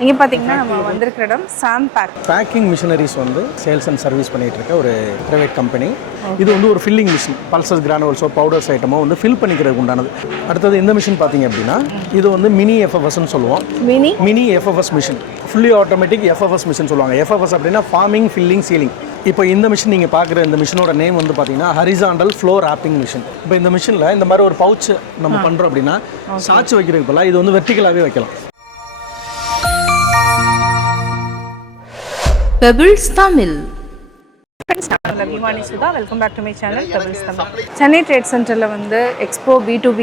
இங்கே பார்த்தீங்கன்னா நம்ம வந்திருக்கிற இடம் சாம்பேக். பேக்கிங் மிஷினரிஸ் வந்து சேல்ஸ் அண்ட் சர்வீஸ் பண்ணிகிட்டு இருக்க ஒரு ப்ரைவேட் கம்பெனி. இது வந்து ஒரு ஃபில்லிங் மிஷின், பல்சஸ் கிரானுவல்ஸோ பவுடர்ஸ் ஐட்டமோ வந்து ஃபில் பண்ணிக்கிறதுக்கு உண்டானது. அடுத்தது இந்த மிஷின் பார்த்தீங்க அப்படின்னா இது வந்து மினி எஃப்எஃப்எஸ்ன்னு சொல்லுவோம். Mini FFS machine, fully automatic FFS machine சொல்லுவாங்க. எஃப்எஃப்எஸ் அப்படின்னா ஃபார்மிங், ஃபில்லிங், சீலிங். இப்போ இந்த மிஷின் நீங்கள் பார்க்குற இந்த மிஷினோட நேம் வந்து பார்த்தீங்கன்னா ஹரிசாண்டல் ஃப்ளோ ராப்பிங் மிஷின். இப்போ இந்த மிஷினில் இந்த மாதிரி ஒரு பவுச் நம்ம பண்ணுறோம் அப்படின்னா சாச்சு வைக்கிறதுக்கு பதிலாக இது வந்து வெர்டிகலாகவே வைக்கலாம். பெபிள்ஸ் தமிழ். அபிமானி Sudha, welcome back to my channel Pebbles Tamil. Chennai trade சென்டரில் வந்து எக்ஸ்போ B2B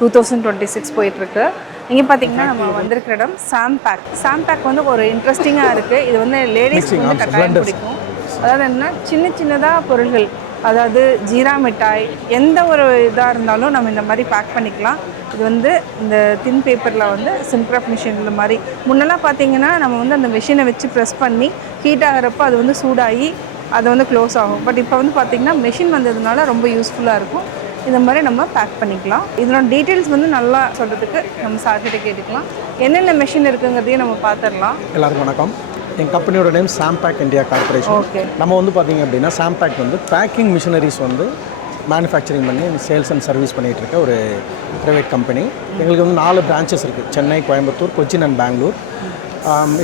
2026 போயிட்டுருக்கு. இங்கே பார்த்தீங்கன்னா நம்ம வந்திருக்கிற இடம் சாம்பேக். சாம்பேக் வந்து ஒரு இன்ட்ரெஸ்டிங்காக இருக்குது. இது வந்து லேடிஸ்க்கு வந்து கட்டாயம் பிடிக்கும். அதாவது என்ன, சின்ன சின்னதாக பொருள்கள், அதாவது ஜீரா மிட்டாய், எந்த ஒரு இதாக இருந்தாலும் நம்ம இந்த மாதிரி பேக் பண்ணிக்கலாம். இது வந்து இந்த தின் பேப்பரில் வந்து சின்க்ராஃப்ட் மிஷின் இந்த மாதிரி முன்னெல்லாம் பார்த்தீங்கன்னா நம்ம வந்து அந்த மிஷினை வச்சு ப்ரெஸ் பண்ணி ஹீட் ஆகிறப்போ அது வந்து சூடாகி அது வந்து க்ளோஸ் ஆகும். பட் இப்போ வந்து பார்த்திங்கன்னா மிஷின் வந்ததுனால ரொம்ப யூஸ்ஃபுல்லாக இருக்கும். இந்த மாதிரி நம்ம பேக் பண்ணிக்கலாம். இதனோட டீட்டெயில்ஸ் வந்து நல்லா சொல்கிறதுக்கு நம்ம சார்கிட்ட கேட்டுக்கலாம். என்னென்ன மிஷின் இருக்குங்கிறதையும் நம்ம பார்த்துடலாம். எல்லாருக்கும் வணக்கம். எங்கள் கம்பெனியோட நேம் சாம்பேக் இந்தியா கார்பரேஷன். ஓகே. நம்ம வந்து பார்த்திங்க அப்படின்னா சாம்பேக் வந்து பேக்கிங் மிஷினரிஸ் வந்து மேனுஃபேக்சரிங் பண்ணி சேல்ஸ் அண்ட் சர்வீஸ் பண்ணிகிட்டு இருக்க ஒரு ப்ரைவேட் கம்பெனி. எங்களுக்கு வந்து 4 பிரான்ச்சஸ் இருக்குது: சென்னை, கோயம்புத்தூர், கொச்சின் அண்ட் பெங்களூர்.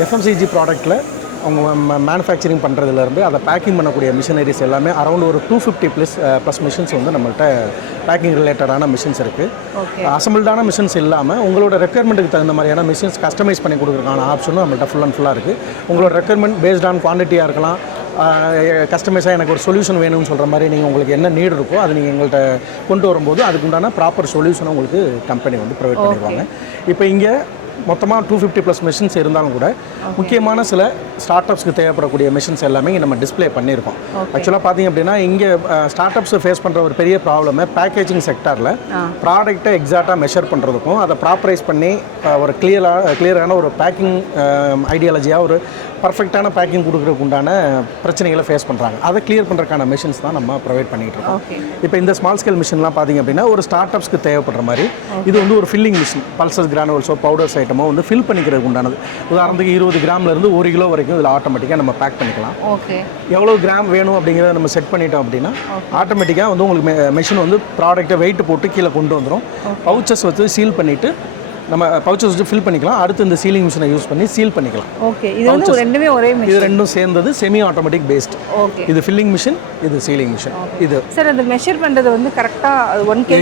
எஃப்எம்சிஜி ப்ராடக்ட்டில் அவங்க மேனுஃபேக்சரிங் பண்ணுறதுலேருந்து அதை பேக்கிங் பண்ணக்கூடிய மிஷினரிஸ் எல்லாமே அரௌண்ட் ஒரு 250 ப்ளஸ் மிஷின்ஸ் வந்து நம்மள்கிட்ட பேக்கிங் ரிலேட்டடான மிஷின்ஸ் இருக்குது. அசம்பிள்டான மிஷின்ஸ் இல்லாமல் உங்களோட ரெக்குயர்மெண்ட்டுக்கு தகுந்த மாதிரியான மிஷின்ஸ் கஸ்டமைஸ் பண்ணி கொடுக்குறதுக்கான ஆப்ஷனும் நம்மள்கிட்ட ஃபுல் அண்ட் ஃபுல்லாக இருக்குது. உங்களோட ரெக்குயர்மெண்ட் பேஸ்ட் ஆன் குவான்டிட்டியாக இருக்கலாம். கஸ்டமைஸாக எனக்கு ஒரு சொல்யூஷன் வேணும்னு சொல்கிற மாதிரி நீங்கள் உங்களுக்கு என்ன நீடு இருக்கோ அதை நீங்கள் எங்கள்கிட்ட கொண்டு வரும்போது அதுக்குண்டான ப்ராப்பர் சொல்யூஷனை உங்களுக்கு கம்பெனி வந்து ப்ரொவைட் பண்ணிடுவாங்க. இப்போ இங்கே மொத்தமாக 250 மிஷின்ஸ் இருந்தாலும் கூட முக்கியமான சில ஸ்டார்ட் அப்ஸ்க்கு தேவைப்படக்கூடிய மிஷின்ஸ் எல்லாமே இங்கே நம்ம டிஸ்பிளே பண்ணியிருக்கோம். ஆக்சுவலாக பார்த்திங்க அப்படின்னா இங்கே ஸ்டார்ட் அப்ஸ் ஃபேஸ் பண்ணுற ஒரு பெரிய ப்ராப்ளமே பேக்கேஜிங் செக்டாரில் ப்ராடக்ட்டை எக்ஸாக்டாக மெஷர் பண்ணுறதுக்கும் அதை ப்ராப்பரைஸ் பண்ணி ஒரு கிளியரான ஒரு பேக்கிங் ஐடியாலஜியாக ஒரு பர்ஃபெக்டான பேக்கிங் கொடுக்குறதுக்கு உண்டான பிரச்சனைகளை ஃபேஸ் பண்ணுறாங்க. அதை கிளியர் பண்ணுறதுக்கான மிஷின்ஸ் தான் நம்ம ப்ரொவைட் பண்ணிகிட்டு இருக்கோம். இப்போ இந்த ஸ்மால் ஸ்கேல் மிஷின்லாம் பார்த்திங்க அப்படின்னா ஒரு ஸ்டார்ட் அப்ஸ்க்கு தேவைப்படுற மாதிரி இது வந்து ஒரு ஃபில்லிங் மிஷின், பல்சஸ் கிரானுவல்ஸோ பவுடர்ஸ் ஐட்டமோ வந்து ஃபில் பண்ணிக்கிறதுக்கு உண்டானது. உதாரணத்துக்கு 20 கிராம்லேருந்து 1 கிலோ வரைக்கும் இதில் ஆட்டோமேட்டிக்காக நம்ம பேக் பண்ணிக்கலாம். எவ்வளோ கிராம் வேணும் அப்படிங்கிறத நம்ம செட் பண்ணிட்டோம் அப்படின்னா ஆட்டோமேட்டிக்காக வந்து உங்களுக்கு மெஷின் வந்து ப்ராடக்ட்டை வெயிட் போட்டு கீழே கொண்டு வந்துடும். பவுச்சஸ் வச்சு சீல் பண்ணிவிட்டு நம்ம பவுச்சஸ் வச்சு ஃபில் பண்ணிக்கலாம். அடுத்து இந்த சீலிங் மிஷினை யூஸ் பண்ணி சீல் பண்ணிக்கலாம். ஓகே. இது வந்து ரெண்டுமே ஒரே மிஷின். இது ரெண்டும் சேர்ந்தது செமி ஆட்டோமேட்டிக் பேஸ்ட். ஓகே. இது ஃபில்லிங் மிஷின், இது சீலிங் மிஷின். இது சார் அந்த மெஷர் பண்ணுறது வந்து கரெக்டாக 1 kg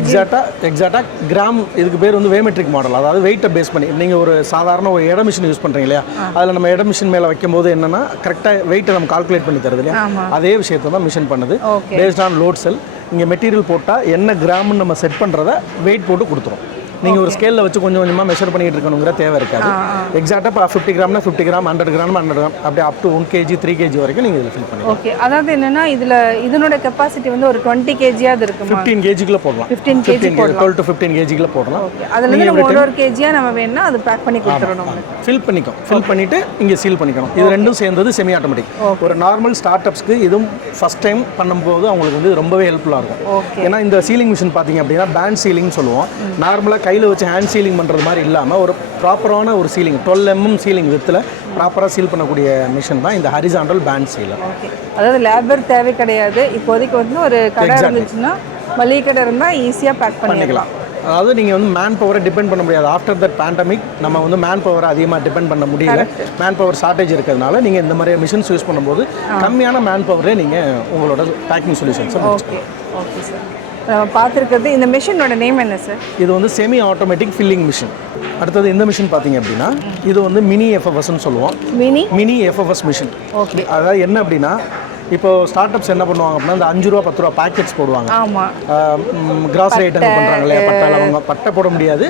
எக்ஸாக்டாக கிராம். இதுக்கு பேர் வந்து வேமெட்ரிக் மாடல். அதாவது வெயிட்டை பேஸ் பண்ணி நீங்கள் ஒரு சாதாரண ஒரு எடை மிஷின் யூஸ் பண்ணுறீங்க இல்லையா, அதில் நம்ம எடை மிஷின் மேலே வைக்கும்போது என்னென்னா கரெக்டாக வெயிட்டை நம்ம கால்குலேட் பண்ணி தருது இல்லையா, அதே விஷயத்தை தான் மிஷின் பண்ணுது. பேஸ்ட் ஆன் லோட் செல். இங்கே மெட்டீரியல் போட்டால் என்ன கிராம்னு நம்ம செட் பண்ணுறத வெயிட் போட்டு கொடுத்துரும். நீங்கள் ஒரு ஸ்கேலில் வச்சு கொஞ்சம் கொஞ்சமாக மெஷர் பண்ணிகிட்டு இருக்கணுங்கிற தேவை இருக்காது. எக்ஸாக்டாக இப்போ 50 கிராம்னா 50 கிராம், 100 கிராம் 100 கிராம், அப்படியே அப் டு 1 kg 3 kg வரைக்கும் நீங்கள் இதில் ஃபில் பண்ணிக்கலாம். ஓகே. அதாவது என்னென்னா இதில் இதனோட கெப்பாசிட்டி வந்து ஒரு 20 kg இருக்கும். 15 kg போடலாம். 15 12 to 15 kg போடலாம். அதில் நம்ம ஒரு kg நம்ம வேணும்னா அது பேக் பண்ணி கொடுத்துறோம். ஃபில் பண்ணிவிட்டு இங்கே சீல் பண்ணிக்கணும். இது ரெண்டும் சேர்ந்தது செமி ஆட்டோமேட்டிக். ஒரு நார்மல் ஸ்டார்ட் அப்ஸ்க்கு இதுவும் ஃபஸ்ட் டைம் பண்ணும்போது அவங்களுக்கு வந்து ரொம்பவே ஹெல்ப்ஃபுல்லாக இருக்கும். ஏன்னா இந்த சீலிங் மிஷின் பார்த்தீங்க அப்படின்னா பேண்ட் சீலிங் சொல்லுவோம். நார்மலாக கையில் வச்சு ஹேண்ட் சீலிங் பண்ணுறது மாதிரி இல்லாமல் ஒரு ப்ராப்பரான ஒரு சீலிங் 12 mm சீலிங் வித்தில் ப்ராப்பராக சீல் பண்ணக்கூடிய மிஷின் தான் இந்த ஹரிசாண்டல் பேண்ட் சீலர். அதாவது லேபர் தேவை கிடையாது. இப்போதைக்கு வந்து ஒரு கடை இருந்துச்சுன்னா, மளிகை கடை இருந்தால் ஈஸியாக பேக் பண்ணிக்கலாம். அதாவது நீங்கள் வந்து மேன் பவரை டிபெண்ட் பண்ண முடியாது. ஆஃப்டர் தட் பேண்டமிக் நம்ம வந்து மேன் பவரை அதிகமாக டிபெண்ட் பண்ண முடியல. மேன் பவர் ஷார்ட்டேஜ் இருக்கிறதுனால நீங்கள் இந்த மாதிரி மிஷின்ஸ் யூஸ் பண்ணும்போது கம்மியான மேன் பவரே நீங்கள் உங்களோட பேக்கிங் சொல்யூஷன்ஸை ஓகே சார். பார்த்துருக்கிறது இந்த மிஷினோட நேம் என்ன சார்? இது வந்து செமி ஆட்டோமேட்டிக் ஃபில்லிங் மிஷின். அடுத்தது இந்த மிஷின் பார்த்தீங்க அப்படின்னா இது வந்து மினி எஃப்எஃப்எஸ்ன்னு சொல்லுவோம். Mini FFS machine. ஓகே. அதாவது என்ன அப்படின்னா இப்போ ஸ்டார்ட் அப்ஸ் என்ன பண்ணுவாங்க அப்படின்னா இந்த 5 ரூபா 10 ரூபா பேக்கெட்ஸ் போடுவாங்க. கிராசரி ஐட்டம் பண்ணுறாங்க இல்லையா, பட்டை லவங்க, பட்டை போட முடியாது,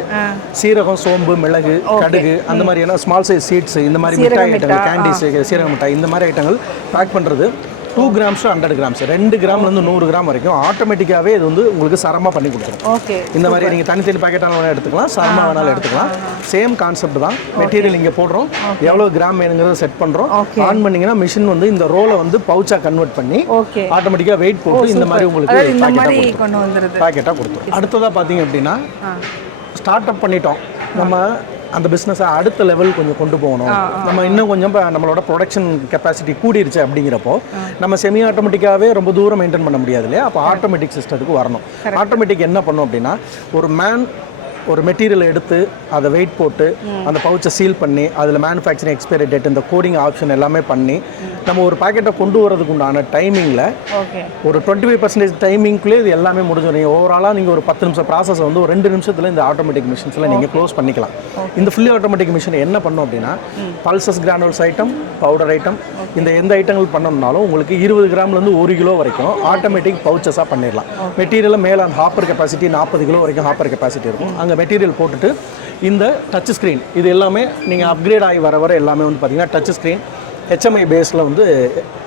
சீரகம், சோம்பு, மிளகு, கடுகு, அந்த மாதிரியான ஸ்மால் சைஸ் சீட்ஸ், இந்த மாதிரி மிட்டாய் ஐட்டங்கள், கேண்டீஸ், சீரக மிட்டாய், இந்த மாதிரி ஐட்டங்கள் பேக் பண்ணுறது 2 grams to 100 grams, 2 கிராம்லேருந்து 100 கிராம் வரைக்கும் ஆட்டோமேட்டிக்காகவே இது வந்து உங்களுக்கு சரமாக பண்ணி கொடுத்துரும். ஓகே. இந்த மாதிரி நீங்கள் தனித்தனி பேக்கெட்டாக வேணாலும் எடுத்துக்கலாம், சரமாக வேணாலும் எடுத்துக்கலாம். சேம் கான்செப்ட் தான். மெட்டீரியல் இங்கே போடுறோம், எவ்வளோ கிராம் வேணுங்கிறத செட் பண்ணுறோம். ஆன் பண்ணிங்கன்னா மிஷின் வந்து இந்த ரோலை வந்து பவுச்சாக கன்வெர்ட் பண்ணி ஆட்டோமேட்டிக்காக வெயிட் போட்டு இந்த மாதிரி உங்களுக்கு பேக்கெட்டாக கொடுத்துரும். அடுத்ததாக பார்த்தீங்க அப்படின்னா ஸ்டார்ட் அப் பண்ணிட்டோம். நம்ம அந்த பிஸ்னஸை அடுத்த லெவல் கொஞ்சம் கொண்டு போகணும், நம்ம இன்னும் கொஞ்சம் நம்மளோட ப்ரொடக்ஷன் கெப்பாசிட்டி கூடிருச்சு அப்படிங்கிறப்போ நம்ம செமி ஆட்டோமேட்டிக்காகவே ரொம்ப தூரம் மெயின்டைன் பண்ண முடியாது இல்லையா. அப்போ ஆட்டோமேட்டிக் சிஸ்டத்துக்கு வரணும். ஆட்டோமேட்டிக் என்ன பண்ணும் அப்படின்னா, ஒரு மெட்டீரியல் எடுத்து அதை வெயிட் போட்டு அந்த பவுச்சை சீல் பண்ணி அதில் மேனுஃபேக்சரிங் எக்ஸ்பைரி டேட் இந்த கோடிங் ஆப்ஷன் எல்லாமே பண்ணி நம்ம ஒரு பாக்கெட்டை கொண்டு வரதுக்கு உண்டான டைமிங்கில் ஒரு 25% டைமிங்க்குள்ளே இது எல்லாமே முடிஞ்சிடும். ஓவராலாக நீங்கள் ஒரு 10 நிமிஷம் ப்ராசஸ் வந்து ஒரு 2 நிமிஷத்தில் இந்த ஆட்டோமேட்டிக் மிஷின்ஸில் நீங்கள் க்ளோஸ் பண்ணிக்கலாம். இந்த ஃபுல்லி ஆட்டோமேட்டிக் மிஷின் என்ன பண்ணும் அப்படின்னா, pulses granules item, powder item, இந்த எந்த ஐட்டங்கள் பண்ணணும்னாலும் உங்களுக்கு 20 கிராம்லேருந்து 1 கிலோ வரைக்கும் ஆட்டோமேட்டிக் பவுச்சஸாக பண்ணிடலாம். மெட்டீரியலில் மேலே அந்த ஹாப்பர் கெப்பாசிட்டி 40 கிலோ வரைக்கும் ஹாப்பர் கெப்பாசிட்டி இருக்கும். அங்கே மெட்டீரியல் போட்டுட்டு இந்த டச் ஸ்க்ரீன் இது எல்லாமே நீங்கள் அப்கிரேட் ஆகி வர எல்லாமே வந்து பார்த்தீங்கன்னா டச் ஸ்க்ரீன் HMI பேஸில் வந்து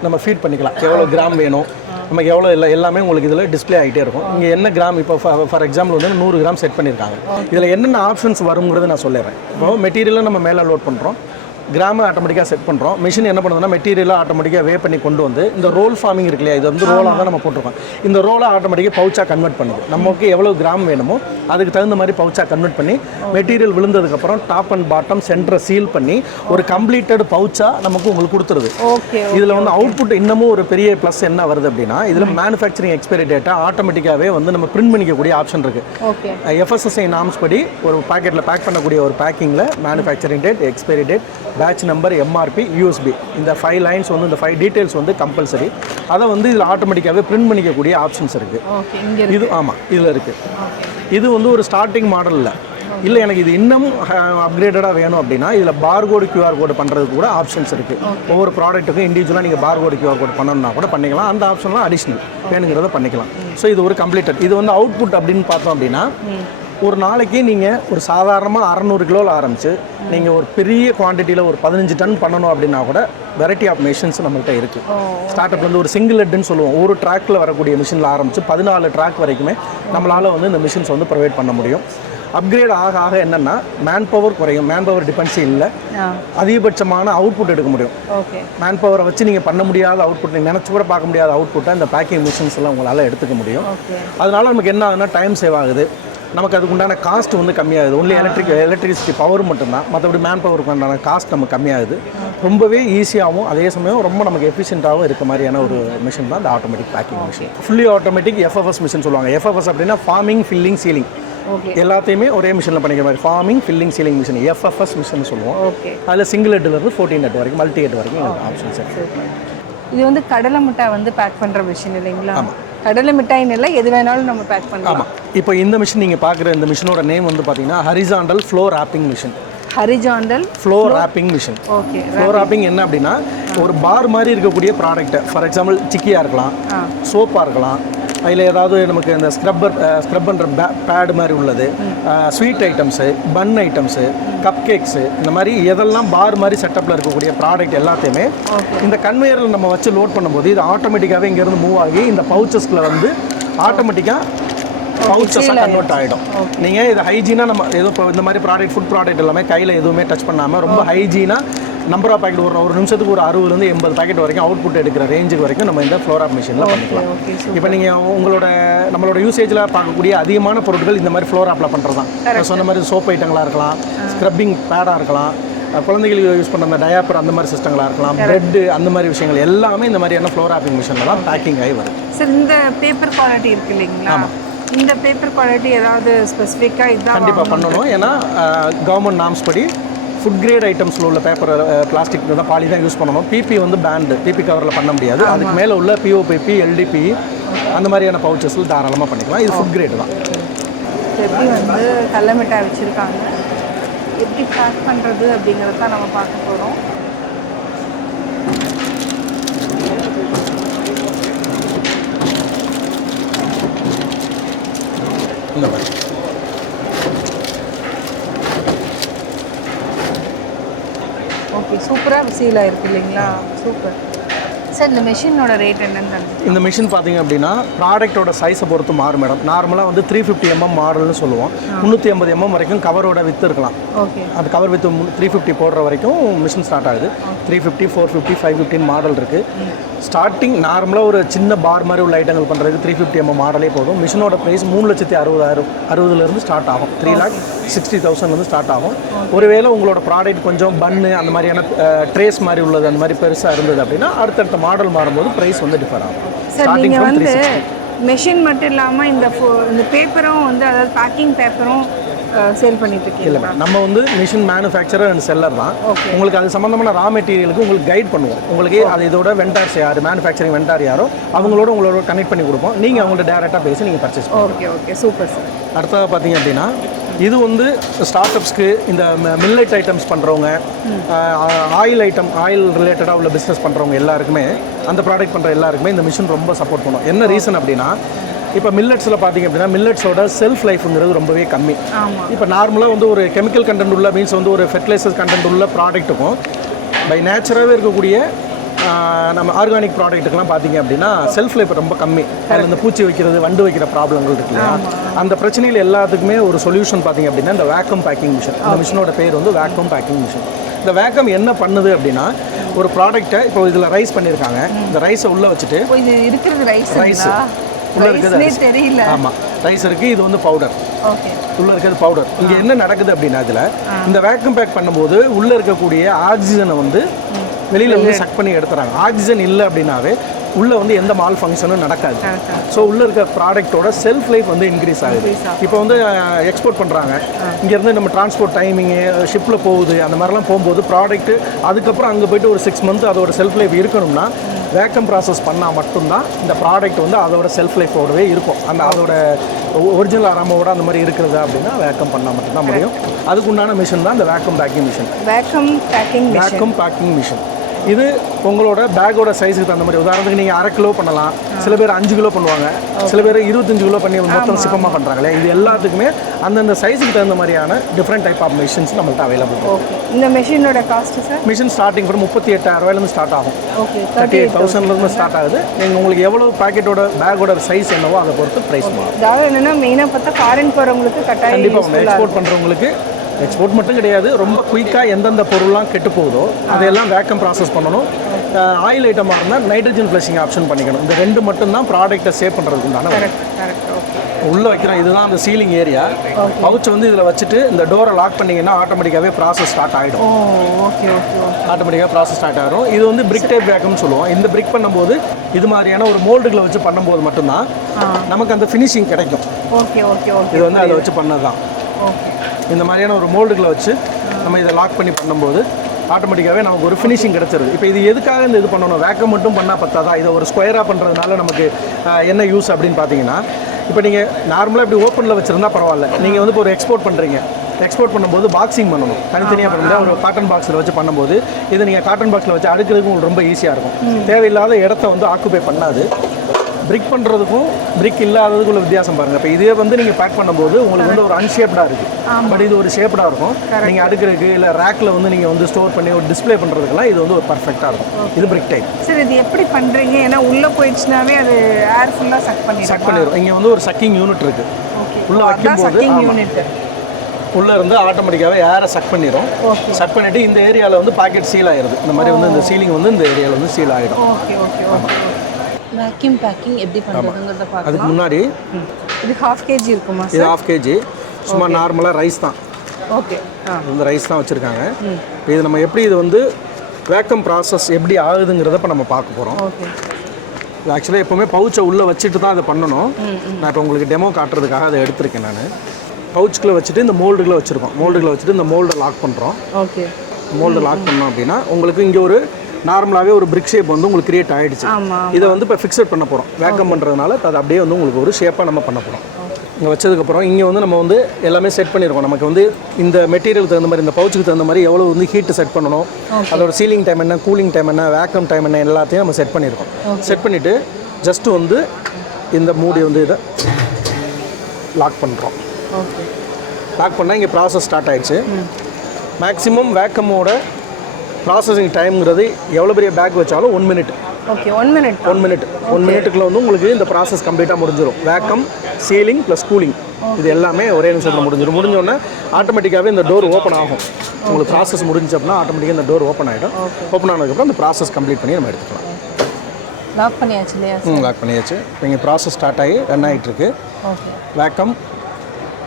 நம்ம ஃபீட் பண்ணிக்கலாம். எவ்வளோ கிராம் வேணும், நமக்கு எவ்வளோ எல்லாமே உங்களுக்கு இதில் டிஸ்பிளே ஆகிட்டே இருக்கும். இங்கே என்ன கிராம் இப்போ ஃபார் எக்ஸாம்பிள் வந்து 100 கிராம் செட் பண்ணியிருக்காங்க. இதில் என்னென்ன ஆப்ஷன்ஸ் வருங்கிறது நான் சொல்லிடுறேன். இப்போ மெட்டீரியலை நம்ம மேலே லோட் பண்ணுறோம், கிராம ஆட்டோமேட்டிக்காக செட் பண்ணுறோம். மிஷின் என்ன பண்ணுதுன்னா, மெட்டீரியலாக ஆட்டோமேட்டிக்காக வே பண்ணி கொண்டு வந்து இந்த ரோல் ஃபார்மிங் இருக்கு இல்லையா, இது வந்து ரோலாக தான் நம்ம போட்டிருக்கோம். இந்த ரோலை ஆட்டோமேட்டிக்காக பவுச்சாக கன்வெர்ட் பண்ணுது. நமக்கு எவ்வளோ கிராம் வேணுமோ அதுக்கு தகுந்த மாதிரி பவுச்சாக கன்வெர்ட் பண்ணி மெட்டீரியல் விழுந்ததுக்கப்புறம் டாப் அண்ட் பாட்டம் சென்டரை சீல் பண்ணி ஒரு கம்ப்ளீட்டட் பவுச்சாக நமக்கு உங்களுக்கு கொடுத்துருது. இதில் வந்து அவுட்புட் இன்னமும் ஒரு பெரிய ப்ளஸ் என்ன வருது அப்படின்னா, இதில் மேனுஃபேக்சரிங் எக்ஸ்பைரி டேட்டா ஆட்டோமேட்டிக்காகவே வந்து நம்ம பிரிண்ட் பண்ணிக்கக்கூடிய ஆப்ஷன் இருக்குது. FSSAI நார்ம்ஸ் படி ஒரு பாக்கெட்டில் பேக் பண்ணக்கூடிய ஒரு பேக்கிங்கில் manufacturing date, expiry date, batch number, MRP, USB இந்த 5 லைன்ஸ் வந்து இந்த 5 டீட்டெயில்ஸ் வந்து கம்பல்சரி. அதை வந்து இதில் ஆட்டோமேட்டிக்காகவே பிரிண்ட் பண்ணிக்கக்கூடிய ஆப்ஷன்ஸ் இருக்குது. இது ஆமாம் இதில் இருக்குது. இது வந்து ஒரு ஸ்டார்டிங் மாடலில் இல்லை, எனக்கு இது இன்னும் அப்கிரேடடாக வேணும் அப்படின்னா இதில் பார்கோடு QR கோடு பண்ணுறதுக்கு கூட ஆப்ஷன்ஸ் இருக்குது. ஒவ்வொரு ப்ராடக்ட்டுக்கும் இண்டிவிஜுவலாக நீங்கள் பார்கோடு QR கோடு பண்ணணும்னா கூட பண்ணிக்கலாம். அந்த ஆப்ஷன்லாம் அடிஷ்னல் வேணுங்கிறத பண்ணிக்கலாம். ஸோ இது ஒரு கம்ப்ளீட்டட். இது வந்து அவுட்புட் அப்படின்னு பார்த்தோம் அப்படின்னா, ஒரு நாளைக்கு நீங்கள் ஒரு சாதாரணமாக 600 கிலோவில் ஆரம்பித்து நீங்கள் ஒரு பெரிய குவான்டிட்டியில் ஒரு 15 டன் பண்ணணும் அப்படின்னா கூட வெரைட்டி ஆஃப் மிஷின்ஸ் நம்மள்கிட்ட இருக்குது. ஸ்டார்ட்அப் வந்து ஒரு சிங்கிள் ஹெட்னு சொல்லுவோம். ஒரு ட்ராக்கில் வரக்கூடிய மிஷினில் ஆரம்பித்து 14 ட்ராக் வரைக்குமே நம்மளால் வந்து இந்த மிஷின்ஸ் வந்து ப்ரொவைட் பண்ண முடியும். அப்கிரேட் ஆக ஆக என்னென்னா மேன் பவர் குறையும். மேன் பவர் டிபென்சி இல்லை, அதிகபட்சமான அவுட்புட் எடுக்க முடியும். மேன் பவரை வச்சு நீங்கள் பண்ண முடியாத அவுட்புட், நீங்கள் நினச்சி கூட பார்க்க முடியாத அவுட்புட்டை இந்த பேக்கிங் மிஷின்ஸ் எல்லாம் உங்களால் எடுத்துக்க முடியும். அதனால நமக்கு என்ன ஆகுதுன்னா, டைம் சேவ் ஆகுது, நமக்கு அதுக்கு உண்டான காஸ்ட் வந்து கம்மியாகுது. ஒன்லி எலக்ட்ரிசிட்டி பவர் மட்டும்தான், மற்றபடி மேன் பவருக்கு உண்டான காஸ்ட் நமக்கு கம்மியாகுது. ரொம்பவே ஈஸியாகவும் அதே சமயம் ரொம்ப நமக்கு எஃபிஷியண்ட்டாகவும் இருக்க மாதிரியான ஒரு மிஷின் தான் இந்த automatic packing machine. Fully automatic FFS machine சொல்லுவாங்க. FFS அப்படின்னா ஃபார்மிங், ஃபில்லிங், சீலிங் எல்லாத்தையுமே ஒரே மிஷினில் பண்ணிக்கிற மாதிரி forming, filling, sealing machine FFS machine சொல்லுவோம். அதில் சிங்கிள் ஹெட்லேருந்து 14 ஹெட் வரைக்கும், மல்டி ஹெட் வரைக்கும் ஆப்ஷன்ஸ் இருக்குது. இது வந்து கடலை மிட்டாய் வந்து பேக் பண்ணுற மிஷின் இல்லைங்களா? கடலை மிட்டாயின்னு இல்லை, எது வேணாலும் நம்ம பேக் பண்ணலாம். ஆமாம். இப்போ இந்த மிஷின் நீங்கள் பார்க்குற இந்த மிஷினோட நேம் வந்து பார்த்தீங்கன்னா horizontal flow wrapping machine. Horizontal flow wrapping machine. Flow wrapping என்ன அப்படின்னா, ஒரு பார் மாதிரி இருக்கக்கூடிய ப்ராடக்ட்டை, ஃபார் எக்ஸாம்பிள் சிக்கியாக இருக்கலாம், சோப்பாக இருக்கலாம், அதில் ஏதாவது நமக்கு இந்த ஸ்க்ரப் பண்ணுற பேடு மாதிரி உள்ளது, ஸ்வீட் ஐட்டம்ஸு, பன் ஐட்டம்ஸு, கப் கேக்ஸு, இந்த மாதிரி எதெல்லாம் பார் மாதிரி செட்டப்பில் இருக்கக்கூடிய ப்ராடக்ட் எல்லாத்தையுமே இந்த கன்வேயரில் நம்ம வச்சு லோட் பண்ணும்போது இது ஆட்டோமேட்டிக்காகவே இங்கேருந்து மூவ் ஆகி இந்த பவுச்சஸில் வந்து ஆட்டோமேட்டிக்காக பவுச்சஸாக கன்வெர்ட் ஆகிடும். நீங்கள் இது ஹைஜீனாக நம்ம ஏதோ இந்த மாதிரி ப்ராடக்ட், ஃபுட் ப்ராடக்ட் எல்லாமே கையில் எதுவுமே டச் பண்ணாமல் ரொம்ப ஹைஜீனாக நம்பர் ஆஃப் பேக்கெட் ஒரு நிமிஷத்துக்கு ஒரு 60லேருந்து 80 பேக்கெட் வரைக்கும் அவுட்புட் எடுக்கிற ரேஞ்சுக்கு வரைக்கும் நம்ம இந்த ஃப்ளோராப் மிஷினில் பண்ணிக்கலாம். இப்போ நீங்கள் நம்மளோட யூசேஜில் பார்க்கக்கூடிய அதிகமான பொருட்கள் இந்த மாதிரி ஃப்ளோராப்பில் பண்ணுறது தான். சொன்ன மாதிரி சோப் ஐட்டங்களாக இருக்கலாம், ஸ்க்ரப்பிங் பேடாக இருக்கலாம், குழந்தைகளுக்கு யூஸ் பண்ண அந்த டயாப்பர் அந்த மாதிரி சிஸ்டங்களாக இருக்கலாம், ப்ரெட்டு அந்த மாதிரி விஷயங்கள் எல்லாமே இந்த மாதிரியான ஃப்ளோராப்பிங் மிஷினில் தான் பேக்கிங் ஆகி வரும். சார், இந்த பேப்பர் குவாலிட்டி இருக்குது இல்லைங்களா? இந்த பேப்பர் குவாலிட்டி ஏதாவது ஸ்பெசிஃபிக்காக இதுதான் கண்டிப்பாக பண்ணணும். ஏன்னா கவர்மெண்ட் நார்ம்ஸ் படி ஃபுட் கிரேட் ஐட்டம்ஸில் உள்ள பேப்பர், பிளாஸ்டிக் தான், பாலி தான் யூஸ் பண்ணணும். பிபி வந்து பேண்டு, பிபி கவரில் பண்ண முடியாது. அதுக்கு மேலே உள்ள POPP, LDP அந்த மாதிரியான பவுச்சஸில் தாராளமாக பண்ணிக்கலாம். இது ஃபுட் கிரேடு தான். எப்படி வந்து கடலை மிட்டாய் வச்சுருக்காங்க, எப்படி பேக் பண்ணுறது அப்படிங்கிறது தான் நம்ம பார்க்க போகிறோம். இந்த மாதிரி ஓகே, சூப்பராக சீல் ஆகிருக்கு இல்லைங்களா? Super sir. இந்த மிஷினோட ரேட் என்னன்னு? இந்த மிஷின் பார்த்தீங்க அப்படின்னா ப்ராடக்ட்டோட சைஸை பொறுத்து மாறும் மேடம். நார்மலாக வந்து 350 mm மாடல்னு சொல்லுவோம். 350 mm வரைக்கும் கவரோட வித்து இருக்கலாம். ஓகே, அது கவர் வித்து 350 போடுற வரைக்கும் மிஷின் ஸ்டார்ட் ஆகுது. 350, 450, 550 மாடல் இருக்குது. ஸ்டார்டிங் நார்மலாக ஒரு சின்ன பார் மாதிரி உள்ள ஐட்டங்கள் பண்ணுறதுக்கு 350 மாடலே போதும். மிஷினோட ப்ரைஸ் 3,60,000 ஸ்டார்ட் ஆகும். 3,60,000 ஸ்டார்ட் ஆகும். ஒருவேளை உங்களோட ப்ராடக்ட் கொஞ்சம் பன்னு அந்த மாதிரியான ட்ரேஸ் மாதிரி உள்ளது அந்த மாதிரி பெருசாக இருந்தது அப்படின்னா அடுத்தடுத்த மாடல் மாறும்போது ப்ரைஸ் வந்து டிஃபர் ஆகும். சார் நீங்கள் வந்து மெஷின் மட்டும் இல்லாமல் இந்த பேப்பரும் வந்து அதாவது பேக்கிங் பேப்பரும் சேல் பண்ணிட்டு இருக்கீங்க? இல்லை மேடம், நம்ம வந்து மிஷின் மேனுஃபேக்சரர் அண்ட் செல்லர் தான். உங்களுக்கு அது சம்மந்தமான ரா மெட்டீரியலுக்கு உங்களுக்கு கைட் பண்ணுவோம். உங்களுக்கு அது இதோட வெண்டார்ஸ் யார், மேனுஃபேக்சரிங் வெண்டார் யாரோ உங்களோட கனெக்ட் பண்ணி கொடுப்போம். நீங்கள் அவங்கள்ட்ட டேரெக்டாக பேசி நீங்கள் பர்ச்சேஸ் பண்ணுவோம். Okay super sir. அடுத்ததாக பார்த்தீங்க அப்படின்னா இது வந்து ஸ்டார்ட் அப்ஸ்க்கு, இந்த மில்லட் ஐட்டம்ஸ் பண்ணுறவங்க, ஆயில் ரிலேட்டடாக உள்ள பிஸ்னஸ் பண்ணுறவங்க எல்லாருக்குமே, அந்த ப்ராடக்ட் பண்ணுற எல்லாருக்குமே இந்த மிஷின் ரொம்ப சப்போர்ட் பண்ணும். என்ன ரீசன் அப்படின்னா இப்போ மில்லட்ஸில் பார்த்தீங்க அப்படின்னா மில்லட்ஸோட செல்ஃப் லைஃப்ங்கிறது ரொம்பவே கம்மி. இப்போ நார்மலாக வந்து ஒரு கெமிக்கல் கண்டென்ட் உள்ள மீன்ஸ் வந்து ஒரு ஃபெர்டிலைசர்ஸ் கண்டென்ட் உள்ள ப்ராடக்ட்டுக்கும் பை நேச்சுராகவே இருக்கக்கூடிய நம்ம ஆர்கானிக் ப்ராடக்ட்டுக்கெலாம் பார்த்தீங்க அப்படின்னா செல்ஃப் லைஃப் ரொம்ப கம்மி. அதில் இந்த பூச்சி வைக்கிறது, வண்டு வைக்கிற ப்ராப்ளங்கள் இருக்கு இல்லையா, அந்த பிரச்சனையில் எல்லாத்துக்குமே ஒரு சொல்யூஷன் பார்த்தீங்க அப்படின்னா இந்த வேக்கம் பேக்கிங் மிஷின். இந்த மிஷினோட பேர் வந்து வேக்கம் பேக்கிங் மிஷின். இந்த வேக்கம் என்ன பண்ணுது அப்படின்னா ஒரு ப்ராடக்ட்டை இப்போ இதில் ரைஸ் பண்ணியிருக்காங்க. இந்த ரைஸை உள்ளே வச்சுட்டு இது இருக்கிறது ரைஸ் உள்ள இருக்கிறது தெரியல. ஆமாம், ரைஸ் இருக்குது. இது வந்து பவுடர். உள்ளே இருக்கிறது பவுடர். இங்கே என்ன நடக்குது அப்படின்னா இதில் இந்த வேக்யூம் பேக் பண்ணும்போது உள்ளே இருக்கக்கூடிய ஆக்சிஜனை வந்து வெளியில் வந்து சக் பண்ணி எடுத்துறாங்க. ஆக்சிஜன் இல்லை அப்படின்னாவே உள்ளே வந்து எந்த மால் ஃபங்க்ஷனும் நடக்காது. ஸோ உள்ளே இருக்க ப்ராடக்ட்டோட செல்ஃப் லைஃப் வந்து இன்க்ரீஸ் ஆகுது. இப்போ வந்து எக்ஸ்போர்ட் பண்ணுறாங்க. இங்கேருந்து நம்ம டிரான்ஸ்போர்ட் டைமிங்கு, ஷிப்பில் போகுது, அந்த மாதிரிலாம் போகும்போது ப்ராடக்ட்டு அதுக்கப்புறம் அங்கே போய்ட்டு ஒரு 6 மந்த் அதோட செல்ஃப் லைஃப் இருக்கணும்னா வேக்கம் ப்ராசஸ் பண்ணால் மட்டும்தான் இந்த ப்ராடக்ட் வந்து அதோட செல்ஃப் லைஃபோடவே இருக்கும். அதோட ஒரிஜினல் அராமோட அந்த மாதிரி இருக்கிறது அப்படின்னா வேக்கம் பண்ணால் மட்டும்தான் முடியும். அதுக்கு உண்டான மிஷின் தான் இந்த vacuum packing machine. Vacuum packing machine இது உங்களோட பேக்கோட சைஸுக்கு தகுந்த மாதிரி. உதாரணத்துக்கு நீங்கள் 1/2 கிலோ பண்ணலாம், சில பேர் 5 கிலோ பண்ணுவாங்க, சில பேர் 25 கிலோ பண்ணி மொத்தம் சிப்பமாக பண்ணுறாங்களே. இது எல்லாத்துக்குமே அந்தந்த சைஸுக்கு தகுந்த மாதிரியான டிஃப்ரெண்ட் டைப் ஆஃப் மிஷின்ஸ் நம்மள்ட்ட அவைலபிள். இந்த மிஷினோட காஸ்ட் சார்? மிஷின் ஸ்டார்டிங் கூட 38,000 ஸ்டார்ட் ஆகும். 38,000 ஸ்டார்ட் ஆகுது. நீங்கள் உங்களுக்கு எவ்வளோ பேக்கெட்டோட பேக்கோட சைஸ் என்னவோ அதை பொறுத்து ப்ரைஸ் மாறும். அதாவது என்னென்னா மெயினாக பார்த்தா ஃபாரின் போகிறவங்களுக்கு கட்டாயம் கண்டிப்பாக எக்ஸ்போர்ட் பண்ணுறவங்களுக்கு எக்ஸ்போர்ட் மட்டும் கிடையாது, ரொம்ப குயிக்காக எந்தெந்த பொருள்லாம் கெட்டு போகுதோ அதையெல்லாம் வேக்கம் ப்ராசஸ் பண்ணணும். ஆயில் ஐட்டமாக இருந்தால் நைட்ரஜன் ஃப்ளஷிங் ஆப்ஷன் பண்ணிக்கணும். இந்த 2 மட்டும்தான் ப்ராடக்ட்டை சேவ் பண்ணுறதுக்கு உண்டான. உள்ளே வைக்கிறோம். இதுதான் அந்த சீலிங் ஏரியா. பவுச் வந்து இதில் வச்சுட்டு இந்த டோரை லாக் பண்ணிங்கன்னா ஆட்டோமேட்டிக்காகவே ப்ராசஸ் ஸ்டார்ட் ஆகிடும். ஆட்டோமேட்டிக்காக ப்ராசஸ் ஸ்டார்ட் ஆகிடும். இது வந்து பிரிக் டைப் வேக்கம்னு சொல்லுவோம். இந்த பிரிக் பண்ணும்போது இது மாதிரியான ஒரு மோல்டுகளை வச்சு பண்ணும்போது மட்டும்தான் நமக்கு அந்த ஃபினிஷிங் கிடைக்கும். இது வந்து அதை வச்சு பண்ணது தான். இந்த மாதிரியான ஒரு மோல்டுகளை வச்சு நம்ம இதை லாக் பண்ணி பண்ணும்போது ஆட்டோமேட்டிக்காகவே நமக்கு ஒரு ஃபினிஷிங் கிடச்சிருது. இப்போ இது எதுக்காக இந்த இது பண்ணணும், வேக்கம் மட்டும் பண்ணால் பத்தாதா, இதை ஒரு ஸ்கொயராக பண்ணுறதுனால நமக்கு என்ன யூஸ் அப்படின்னு பார்த்தீங்கன்னா, இப்போ நீங்கள் நார்மலாக இப்படி ஓப்பனில் வச்சுருந்தா பரவாயில்ல. நீங்கள் வந்து இப்போ ஒரு எக்ஸ்போர்ட் பண்ணுறீங்க, எக்ஸ்போர்ட் பண்ணும்போது பாக்ஸிங் பண்ணணும். தனித்தனியாக பண்ணுறது ஒரு காட்டன் பாக்ஸில் வச்சு பண்ணும்போது இதை நீங்கள் காட்டன் பாக்ஸில் வச்சு அடுக்கிறதுக்கு உங்களுக்கு ரொம்ப ஈஸியாக இருக்கும். தேவையில்லாத இடத்த வந்து ஆக்குபை பண்ணாது. பிரிக் பண்ணுறதுக்கும் பிரிக் இல்லாததுக்குள்ள வித்தியாசம் பாருங்கள். இப்போ இதே வந்து நீங்கள் பேக் பண்ணும்போது உங்களுக்கு வந்து ஒரு அன்ஷேப்டாக இருக்குது, பட் இது ஒரு ஷேப்டாக இருக்கும். நீங்கள் அடுக்கிறதுக்கு இல்லை ரேக்கில் வந்து நீங்கள் வந்து ஸ்டோர் பண்ணி ஒரு டிஸ்பிளே பண்ணுறதுக்கெல்லாம் இது வந்து ஒரு பர்ஃபெக்டாக இருக்கும். இது பிரிக் டைப். சார் இது எப்படி பண்ணுறீங்க? ஏன்னா உள்ளே போயிடுச்சுனாவே அது ஏர் ஃபுல்லாக சக் பண்ணிடும். இங்கே வந்து ஒரு சக்கிங் யூனிட் இருக்குது. உள்ளே வைக்கும்போது உள்ளே இருந்து ஆட்டோமேட்டிக்காகவே ஏரை சக் பண்ணிடும். சக் பண்ணிவிட்டு இந்த ஏரியாவில் வந்து பாக்கெட் சீல் ஆகிடுது. இந்த மாதிரி வந்து இந்த சீலிங் வந்து இந்த ஏரியாவில் வந்து சீல் ஆகிடும். வேக்யூம் பேக்கிங் எப்படி பண்ணுறதுங்கிறத பார்க்கலாம். அதுக்கு முன்னாடி இது 1/2 kg இருக்குமா சார்? இது 1/2 kg. சும்மா நார்மலாக ரைஸ் தான். இந்த ரைஸ் தான் வச்சுருக்காங்க. இது நம்ம எப்படி இது வந்து வேக்கம் ப்ராசஸ் எப்படி ஆகுதுங்கிறத இப்போ நம்ம பார்க்க போகிறோம். ஆக்சுவலாக எப்போவுமே பவுச்சை உள்ளே வச்சுட்டு தான் அதை பண்ணணும். நான் இப்போ உங்களுக்கு டெமோ காட்டுறதுக்காக அதை எடுத்திருக்கேன். நான் பவுச்சுக்குள்ளே வச்சுட்டு இந்த மோல்டுகளை வச்சுருக்கோம். மோல்டுகளை வச்சுட்டு இந்த மோல்டை லாக் பண்ணுறோம். மோல்டை லாக் பண்ணோம் அப்படின்னா உங்களுக்கு இங்கே ஒரு நார்மலாகவே ஒரு பிரிக் ஷேப் வந்து உங்களுக்கு கிரியேட் ஆகிடுச்சு. இதை வந்து இப்போ ஃபிக்ஸட் பண்ண போகிறோம். வேக்கம் பண்ணுறதுனால அது அப்படியே வந்து உங்களுக்கு ஒரு ஷேப்பாக நம்ம பண்ண போகிறோம். இங்கே வச்சதுக்கப்புறம் இங்கே வந்து நம்ம வந்து எல்லாமே செட் பண்ணியிருக்கோம். நமக்கு வந்து இந்த மெட்டீரியல் தகுந்த மாதிரி, இந்த பவுச்சுக்கு தகுந்த மாதிரி எவ்வளோ வந்து ஹீட்டு செட் பண்ணணும், அதோட சீலிங் டைம் என்ன, கூலிங் டைம் என்ன, வேக்கம் டைம் என்ன, எல்லாத்தையும் நம்ம செட் பண்ணியிருக்கோம். செட் பண்ணிவிட்டு ஜஸ்ட்டு வந்து இந்த மூடி வந்து இதை லாக் பண்ணுறோம். லாக் பண்ணால் இங்கே ப்ராசஸ் ஸ்டார்ட் ஆகிடுச்சு. மேக்ஸிமம் வேக்கமோட ப்ராசஸிங் டைம்ங்கிறது எவ்வளோ பெரிய பேக் வச்சாலும் 1 minute. ஓகே 1 மினிட் 1 மினிட்டுக்குள்ள வந்து உங்களுக்கு இந்த ப்ராசஸ் கம்ப்ளீட்டாக முடிஞ்சிடும். வேக்கம், சீலிங் ப்ளஸ் கூலிங் இது எல்லாமே ஒரே நிமிஷத்தில் முடிஞ்சோடனே ஆட்டோமேட்டிக்காகவே இந்த டோர் ஓப்பன் ஆகும். உங்களுக்கு ப்ராசஸ் முடிஞ்சு அப்படின்னா ஆட்டோமேட்டிக்காக இந்த டோர் ஓப்பன் ஆகிடும். ஓப்பன் ஆனதுக்கப்புறம் அந்த ப்ராசஸ் கம்ப்ளீட் பண்ணி நம்ம எடுத்துக்கலாம். லாக் பண்ணியாச்சு இல்லையா? லாக் பண்ணியாச்சு. இப்போ இங்கே ப்ராசஸ் ஸ்டார்ட் ஆகி ரன் ஆகிட்டு இருக்கு. Okay. Vacuum,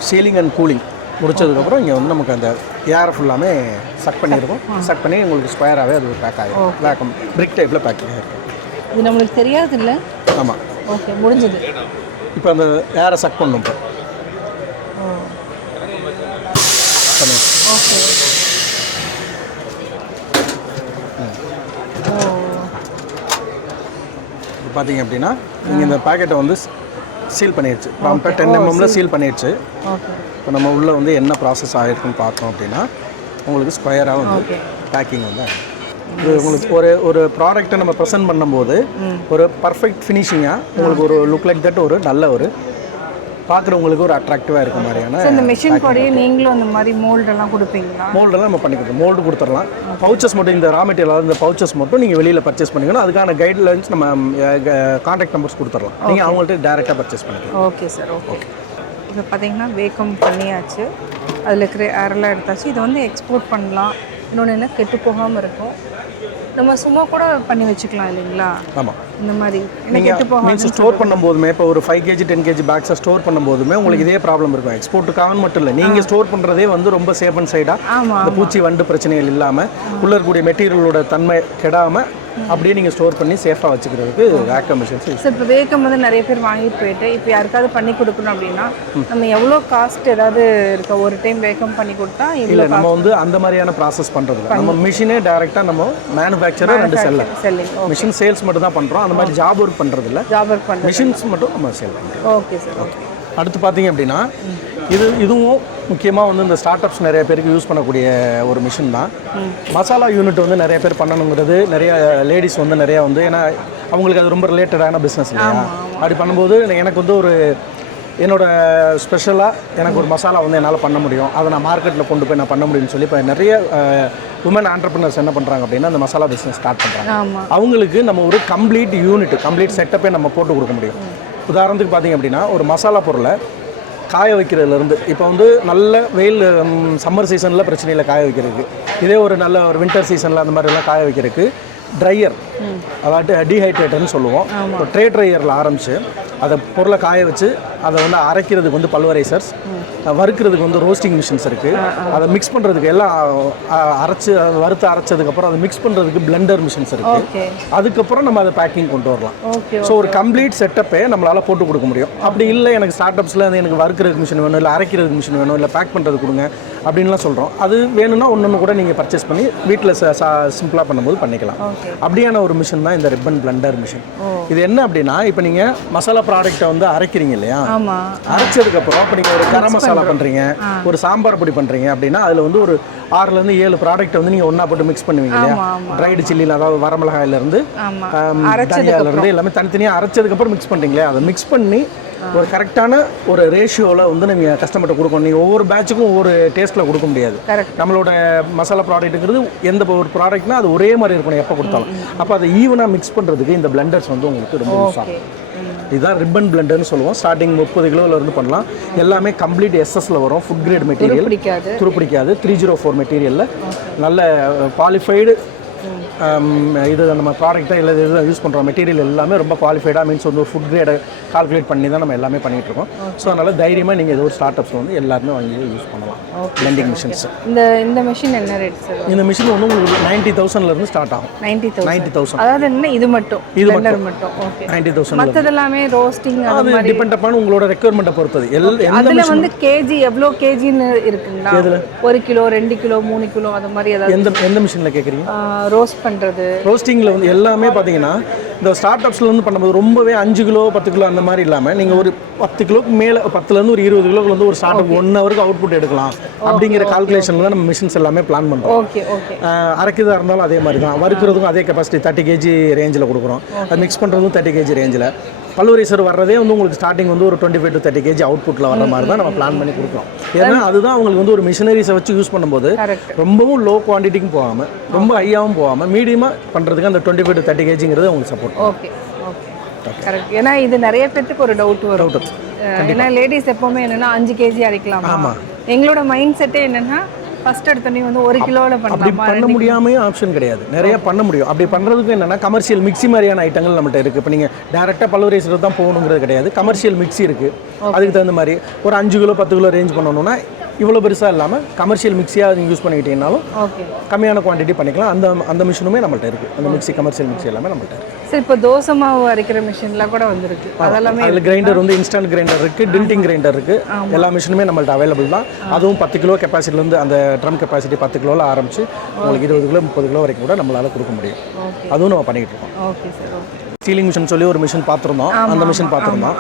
ceiling and cooling முடிச்சதுக்கப்புறம் இங்கே வந்து நமக்கு அந்த ஏர் ஃபுல்லாமே சக் பண்ணியிருக்கும். சக் பண்ணி உங்களுக்கு ஸ்கொயராகவே அது பேக் ஆகிடும். வேக்கம் பிரிக் டைப்பில் பேக்கிங் ஆகிருக்கும். இது நம்மளுக்கு தெரியாது இல்லை? ஆமாம். ஓகே, முடிஞ்சது. இப்போ அந்த ஏரை சக் பண்ணும். இப்போ ஓகே. இப்போ பார்த்தீங்க அப்படின்னா நீங்கள் இந்த பேக்கெட்டை வந்து சீல் பண்ணிடுச்சு. ப்ராம்பர் 10 mm சீல் பண்ணிடுச்சு. ஓகே. இப்போ நம்ம உள்ளே வந்து என்ன ப்ராசஸ் ஆகிருக்குன்னு பார்த்தோம் அப்படின்னா உங்களுக்கு ஸ்கொயராக வந்து பேக்கிங் வந்து இது உங்களுக்கு ஒரு ப்ராடக்ட்டை நம்ம ப்ரெசென்ட் பண்ணும்போது ஒரு பர்ஃபெக்ட் ஃபினிஷிங்காக உங்களுக்கு ஒரு லுக் லைக் தட் ஒரு நல்ல ஒரு பார்க்குறவங்களுக்கு ஒரு அட்ராக்டிவாக இருக்க மாதிரியான இந்த மிஷின் கூடயே நீங்களும் அந்த மாதிரி மோல்டெல்லாம் கொடுப்பீங்களா? மோல்டெல்லாம் நம்ம பண்ணி கொடுத்தோம். மோல்டு கொடுத்துடலாம். பவுச்சஸ் மட்டும் இந்த ரா மெட்டீரியல் இந்த பவுச்சஸ் மட்டும் நீங்கள் வெளியில் பர்ச்சேஸ் பண்ணிக்கணும். அதுக்கான கைட்லைன்ஸ் நம்ம கான்டாக்ட் நம்பர்ஸ் கொடுத்துடலாம். நீங்கள் அவங்கள்ட்ட டேரெக்டாக பர்ச்சேஸ் பண்ணிக்கலாம். Okay sir. ஓகே. இப்போ பார்த்தீங்கன்னா வேக்கம் பண்ணியாச்சு. அதில் இருக்கிற ஏரெல்லாம் எடுத்தாச்சு. இது வந்து எக்ஸ்போர்ட் பண்ணலாம். இன்னொன்று என்ன, கெட்டு போகாமல் இருக்கும். நம்ம சும்மா கூட பண்ணி வச்சுக்கலாம் இல்லைங்களா? ஆமாம். இந்த மாதிரி நீங்கள் மீன்ஸ் ஸ்டோர் பண்ணும்போதுமே இப்போ ஒரு 5 kg 10 kg பேக்ஸை ஸ்டோர் பண்ணும்போதுமே உங்களுக்கு இதே ப்ராப்ளம் இருக்கும். எக்ஸ்போர்ட்டுக்காக மட்டும் இல்லை, நீங்கள் ஸ்டோர் பண்ணுறதே வந்து ரொம்ப சேஃப் அண்ட் சைடாக இந்த பூச்சி வண்டு பிரச்சனைகள் இல்லாமல் உள்ள இருக்கக்கூடிய மெட்டீரியலோட தன்மை கெடாமல் அப்படியே நீங்கள் ஸ்டோர் பண்ணி சேஃபாக வச்சுக்கிறதுக்கு வேக்கம் மிஷின்ஸ். சார் இப்போ வேக்கம் வந்து நிறைய பேர் வாங்கிட்டு போயிட்டு இப்போ யாருக்காவது பண்ணி கொடுக்கணும் அப்படின்னா நம்ம எவ்வளோ காஸ்ட் ஏதாவது இருக்க ஒரு டைம் வேக்கம் பண்ணி கொடுத்தா? இல்லை, நம்ம வந்து அந்த மாதிரியான ப்ராசஸ் பண்ணுறது நம்ம மிஷினே டேரெக்டாக நம்ம manufacturer and seller machine sales மட்டும் தான் பண்ணுறோம். அந்த மாதிரி ஜாப் ஒர்க் பண்ணுறது இல்லை. ஜாப் ஒர்க் பண்ணுறது மிஷின்ஸ் மட்டும் நம்ம சேல் பண்ணுறோம். Okay sir. ஓகே. அடுத்து பார்த்தீங்க அப்படின்னா இதுவும் முக்கியமாக வந்து இந்த ஸ்டார்ட் அப்ஸ் நிறைய பேருக்கு யூஸ் பண்ணக்கூடிய ஒரு மிஷின் தான். மசாலா யூனிட் வந்து நிறைய பேர் பண்ணணுங்கிறது நிறைய லேடிஸ் வந்து நிறையா வந்து ஏன்னா அவங்களுக்கு அது ரொம்ப ரிலேட்டடான பிஸ்னஸ் இல்லையா? அப்படி பண்ணும்போது எனக்கு வந்து ஒரு என்னோட ஸ்பெஷலாக எனக்கு ஒரு மசாலா வந்து என்னால் பண்ண முடியும், அதை நான் மார்க்கெட்டில் கொண்டு போய் நான் பண்ண முடியும்னு சொல்லி இப்போ நிறைய உமன் ஆண்டர்பிரினர்ஸ் என்ன பண்ணுறாங்க அப்படின்னா அந்த மசாலா பிஸ்னஸ் ஸ்டார்ட் பண்ணுறாங்க. அவங்களுக்கு நம்ம ஒரு கம்ப்ளீட் யூனிட் கம்ப்ளீட் செட்டப்பே நம்ம போட்டு கொடுக்க முடியும். உதாரணத்துக்கு பார்த்தீங்க அப்படின்னா ஒரு மசாலா பொருளை காய வைக்கிறதுலேருந்து இப்போ வந்து நல்ல வெயில் சம்மர் சீசனில் பிரச்சனை இல்லை காய வைக்கிறதுக்கு, இதே ஒரு நல்ல ஒரு வின்டர் சீசனில் அந்த மாதிரிலாம் காய வைக்கிறதுக்கு ட்ரையர் அதாவது டீஹைட்ரேட்டர்னு சொல்லுவோம். இப்போ ட்ரே ட்ரையரில் ஆரம்பித்து அதை பொருளை காய வச்சு அதை வந்து அரைக்கிறதுக்கு வந்து பல்வரைசர்ஸ், வறுக்கிறதுக்கு வந்து ரோஸ்டிங் மிஷின்ஸ் இருக்குது. அதை மிக்ஸ் பண்ணுறதுக்கு எல்லாம் அரைச்சி வறுத்து அரைச்சதுக்கப்புறம் அதை மிக்ஸ் பண்ணுறதுக்கு பிளெண்டர் மிஷின்ஸ் இருக்குது. அதுக்கப்புறம் நம்ம அதை பேக்கிங் கொண்டு வரலாம். ஸோ ஒரு கம்ப்ளீட் செட்டப்பே நம்மளால் போட்டு கொடுக்க முடியும். அப்படி இல்லை எனக்கு ஸ்டார்ட் அப்ஸில் அது எனக்கு வறுக்கிறதுக்கு மிஷின் வேணும், இல்லை அரைக்கிறதுக்கு மிஷின் வேணும், இல்லை பேக் பண்ணுறது கொடுங்க அப்படின்லாம் சொல்கிறோம். அது வேணும்னா ஒன்று கூட நீங்கள் பர்ச்சேஸ் பண்ணி வீட்டில் சிம்பிளாக பண்ணும்போது பண்ணிக்கலாம். அப்படியான ஒரு மிஷின் தான் இந்த ரிப்பன் பிளெண்டர் மிஷின். இது என்ன அப்படின்னா இப்போ நீங்கள் மசாலா ப்ராடக்ட்டை வந்து அரைக்கிறீங்க இல்லையா? அரைச்சதுக்கப்புறம் இப்போ நீங்கள் ஒரு கரம் மசாலா பண்ணுறீங்க, ஒரு சாம்பார் பொடி பண்ணுறீங்க அப்படின்னா அதில் வந்து ஒரு 6லேருந்து 7 ப்ராடக்ட்டை வந்து நீங்கள் ஒன்றா போட்டு மிக்ஸ் பண்ணுவீங்க இல்லையா? ட்ரைடு சில்லியில் அதாவது வரமிளகாயிலேருந்து தனியாலேருந்து எல்லாமே தனித்தனியாக அரைச்சதுக்கப்புறம் மிக்ஸ் பண்ணுறீங்களே, அதை மிக்ஸ் பண்ணி ஒரு கரெக்டான ஒரு ரேஷியோவில் வந்து நீங்கள் கஸ்டமர்கிட்ட கொடுக்கணும். நீங்கள் ஒவ்வொரு பேட்சுக்கும் ஒவ்வொரு டேஸ்ட்டில் கொடுக்க முடியாது. நம்மளோட மசாலா ப்ராடக்ட்டுங்கிறது எந்த ஒரு ப்ராடக்ட்னா அது ஒரே மாதிரி இருக்கணும் எப்போ கொடுத்தாலும். அப்போ அதை ஈவனாக மிக்ஸ் பண்ணுறதுக்கு இந்த பிளெண்டர்ஸ் வந்து உங்களுக்கு ரொம்ப யூஸ் ஆகும். இதுதான் ரிப்பன் பிளெண்டர்னு சொல்லுவோம். ஸ்டார்டிங் 30 கிலோவிலேருந்து பண்ணலாம். எல்லாமே கம்ப்ளீட் எஸ்எஸ்ல வரும். Food grade material, துருப்பிடிக்காது. 304 மெட்டீரியலில் நல்ல குவாலிஃபைடு இது நம்ம ப்ராடக்டாக இல்லை இது யூஸ் பண்ணுற மெட்டீரியல் எல்லாமே ரொம்ப குவாலிஃபைடாக மீன்ஸ் வந்து ஒரு ஃபுட் கிரேடை கால்குலேட் பண்ணி தான் நம்ம எல்லாமே பண்ணிகிட்டு இருக்கோம். ஸோ அதனால் தைரியமாக நீங்கள் ஏதோ ஒரு ஸ்டார்ட் அப்ஸ் வந்து எல்லாருமே வாங்கி யூஸ் பண்ணலாம். Blending machines. இந்த மிஷின் என்ன ரேட் சார்? இந்த மிஷின் வந்து உங்களுக்கு 90,000 ஸ்டார்ட் ஆகும். 90,000 அதாவது என்ன இது மட்டும்? இது மட்டும். ஓகே. 90,000. மற்றது எல்லாமே ரோஸ்டிங் அது டிபெண்ட் அப்பான் உங்களோட ரெக்யர்மெண்ட்டை பொறுத்தது. அதில் வந்து கேஜி எவ்வளோ கேஜின்னு இருக்குங்களா? 1 கிலோ 2 கிலோ 3 கிலோ அது மாதிரி ஏதாவது எந்த மிஷினில் கேட்குறீங்க? ரோஸ்ட் பண்ணுறது. ரோஸ்டிங்கில் வந்து எல்லாமே பார்த்தீங்கன்னா இந்த ஸ்டார்ட் அப்ஸில் வந்து பண்ணும்போது ரொம்பவே 5 கிலோ 10 கிலோ அந்த மாதிரி இல்லாமல் நீங்கள் ஒரு 10 கிலோக்கு மேலே 10லேருந்து ஒரு 20 கிலோக்கு வந்து ஒரு ஸ்டார்ட் அப் 1 ஹவருக்கு அவுட்புட் எடுக்கலாம் அப்படிங்கிற கால்குலேஷனில் தான் நம்ம மிஷின்ஸ் எல்லாமே பிளான் பண்ணுறோம். Okay okay. அரைக்கிறதா இருந்தாலும் அதே மாதிரி தான், வறுக்கிறதுக்கும் அதே கெப்பாசிட்டி 30 kg ரேஞ்சில் கொடுக்குறோம். அது மிக்ஸ் பண்ணுறதும் 30 kg ரேஞ்சில். பல்வரைசர் வர்றதே வந்து உங்களுக்கு ஸ்டார்டிங் வந்து ஒரு 25 to 30 kg அவுட்புட்டில் வர மாதிரி தான் நம்ம பிளான் பண்ணி கொடுக்குறோம். ஏன்னா அதுதான் அவங்களுக்கு வந்து ஒரு மிஷினரிஸை வச்சு யூஸ் பண்ணும்போது ரொம்பவும் லோ குவான்டிட்டிக்கும் போகாமல் ரொம்ப ஹையாகவும் போகாமல் மீடியமாக பண்ணுறதுக்கு அந்த 25 to 30 kgங்கிறது உங்களுக்கு சப்போர்ட். Okay okay correct. ஏன்னா இது நிறைய பேருக்கு ஒரு டவுட் வரும். ஏன்னா லேடிஸ் எப்போவுமே என்னென்னா 5 kg அரைக்கலாம். ஆமாம். எங்களோட மைண்ட் செட்டே என்னென்னா ஃபர்ஸ்ட் எடுத்தோடனே வந்து 1 கிலோவில் அப்படி பண்ண முடியாமையும் ஆப்ஷன் கிடையாது, நிறைய பண்ண முடியும். அப்படி பண்ணுறதுக்கு என்னென்னா கமர்ஷியல் மிக்ஸி மாதிரியான ஐட்டங்கள் நம்மகிட்ட இருக்குது. இப்போ நீங்கள் டேரெக்டாக பல்வரைசர் தான் போகணுங்கிறது கிடையாது, கமர்ஷியல் மிக்ஸி இருக்குது. அதுக்கு தகுந்த மாதிரி ஒரு 5 கிலோ 10 கிலோ ரேஞ்ச் பண்ணணும்னா இவ்வளோ பெருசாக இல்லாமல் கமர்ஷியல் மிக்ஸியாக நீங்கள் யூஸ் பண்ணிக்கிட்டீங்கனாலும் கம்மியான குவான்டிட்டி பண்ணிக்கலாம். அந்த மிஷினுமே நம்மள்ட்ட இருக்குது. அந்த மிக்ஸி கமர்ஷியல் மிக்ஸி எல்லாமே நம்மள்ட்ட இருக்குது. சரி, இப்போ தோசை மாவு அரைக்கிற மிஷின்லாம் கூட வந்துருக்கு. அதெல்லாமே அதில் கிரைண்டர் வந்து இன்ஸ்டன்ட் கிரைண்டர் இருக்குது, டில்ட்டிங் கிரைண்டர் இருக்குது. எல்லா மிஷினுமே நம்மள்ட்ட அவைலபிள் தான். அதுவும் 10 கிலோ கெப்பாசிட்டிலேருந்து அந்த ட்ரம் கெப்பாசிட்டி 10 கிலோவில் ஆரம்பிச்சு உங்களுக்கு 20 கிலோ 30 கிலோ வரைக்கும் கூட நம்மளால் கொடுக்க முடியும். அதுவும் நம்ம பண்ணிக்கிட்டு இருக்கோம். Okay sir. Okay. Sealing machine சொல்லி ஒரு மிஷின் பார்த்துருந்தோம். அந்த மிஷின் பார்த்துருந்தோம்.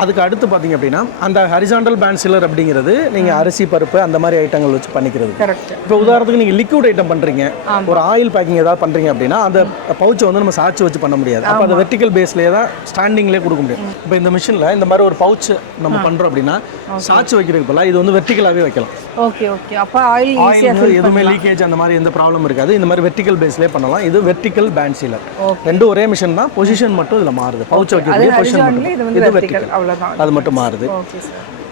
அதுக்கு அடுத்து பார்த்தீங்க அப்படின்னா அந்த ஹரிசாண்டல் பேண்ட் சீலர் அப்படிங்கிறது நீங்கள் அரிசி பருப்பு அந்த மாதிரி ஐட்டங்கள் வச்சு பண்ணிக்கிறது. இப்போ உதாரணத்துக்கு நீங்கள் லிக்விட் ஐட்டம் பண்ணுறீங்க, ஒரு ஆயில் பேக்கிங் ஏதாவது பண்ணுறீங்க அப்படின்னா அந்த பவுச்சை வந்து நம்ம சாட்சி வச்சு பண்ண முடியாது. அப்போ அது வெர்டிக்கல் பேஸ்லேயே தான் ஸ்டாண்டிங்லேயே கொடுக்க முடியும். இப்போ இந்த மிஷினில் இந்த மாதிரி ஒரு பவுச் நம்ம பண்ணுறோம் அப்படின்னா சாட்சி வைக்கிறதுக்கு பதிலாக இது வந்து வெர்டிக்கலாகவே வைக்கலாம். Okay okay. அப்போ ஆயில் எதுவுமே லீக்கேஜ் அந்த மாதிரி எந்த ப்ராப்ளம் இருக்காது. இந்த மாதிரி வெர்டிக்கல் பேஸ்லேயே பண்ணலாம். இது வெர்டிக்கல் பேண்ட் சீலர். ரெண்டும் ஒரே மிஷின் தான், பொசிஷன் மட்டும் இதில் மாறுது. பவுச் வைக்கக்கூடிய பொசிஷன் மட்டும் இது வெர்டிக்கல், அது மட்டும் மாறுது.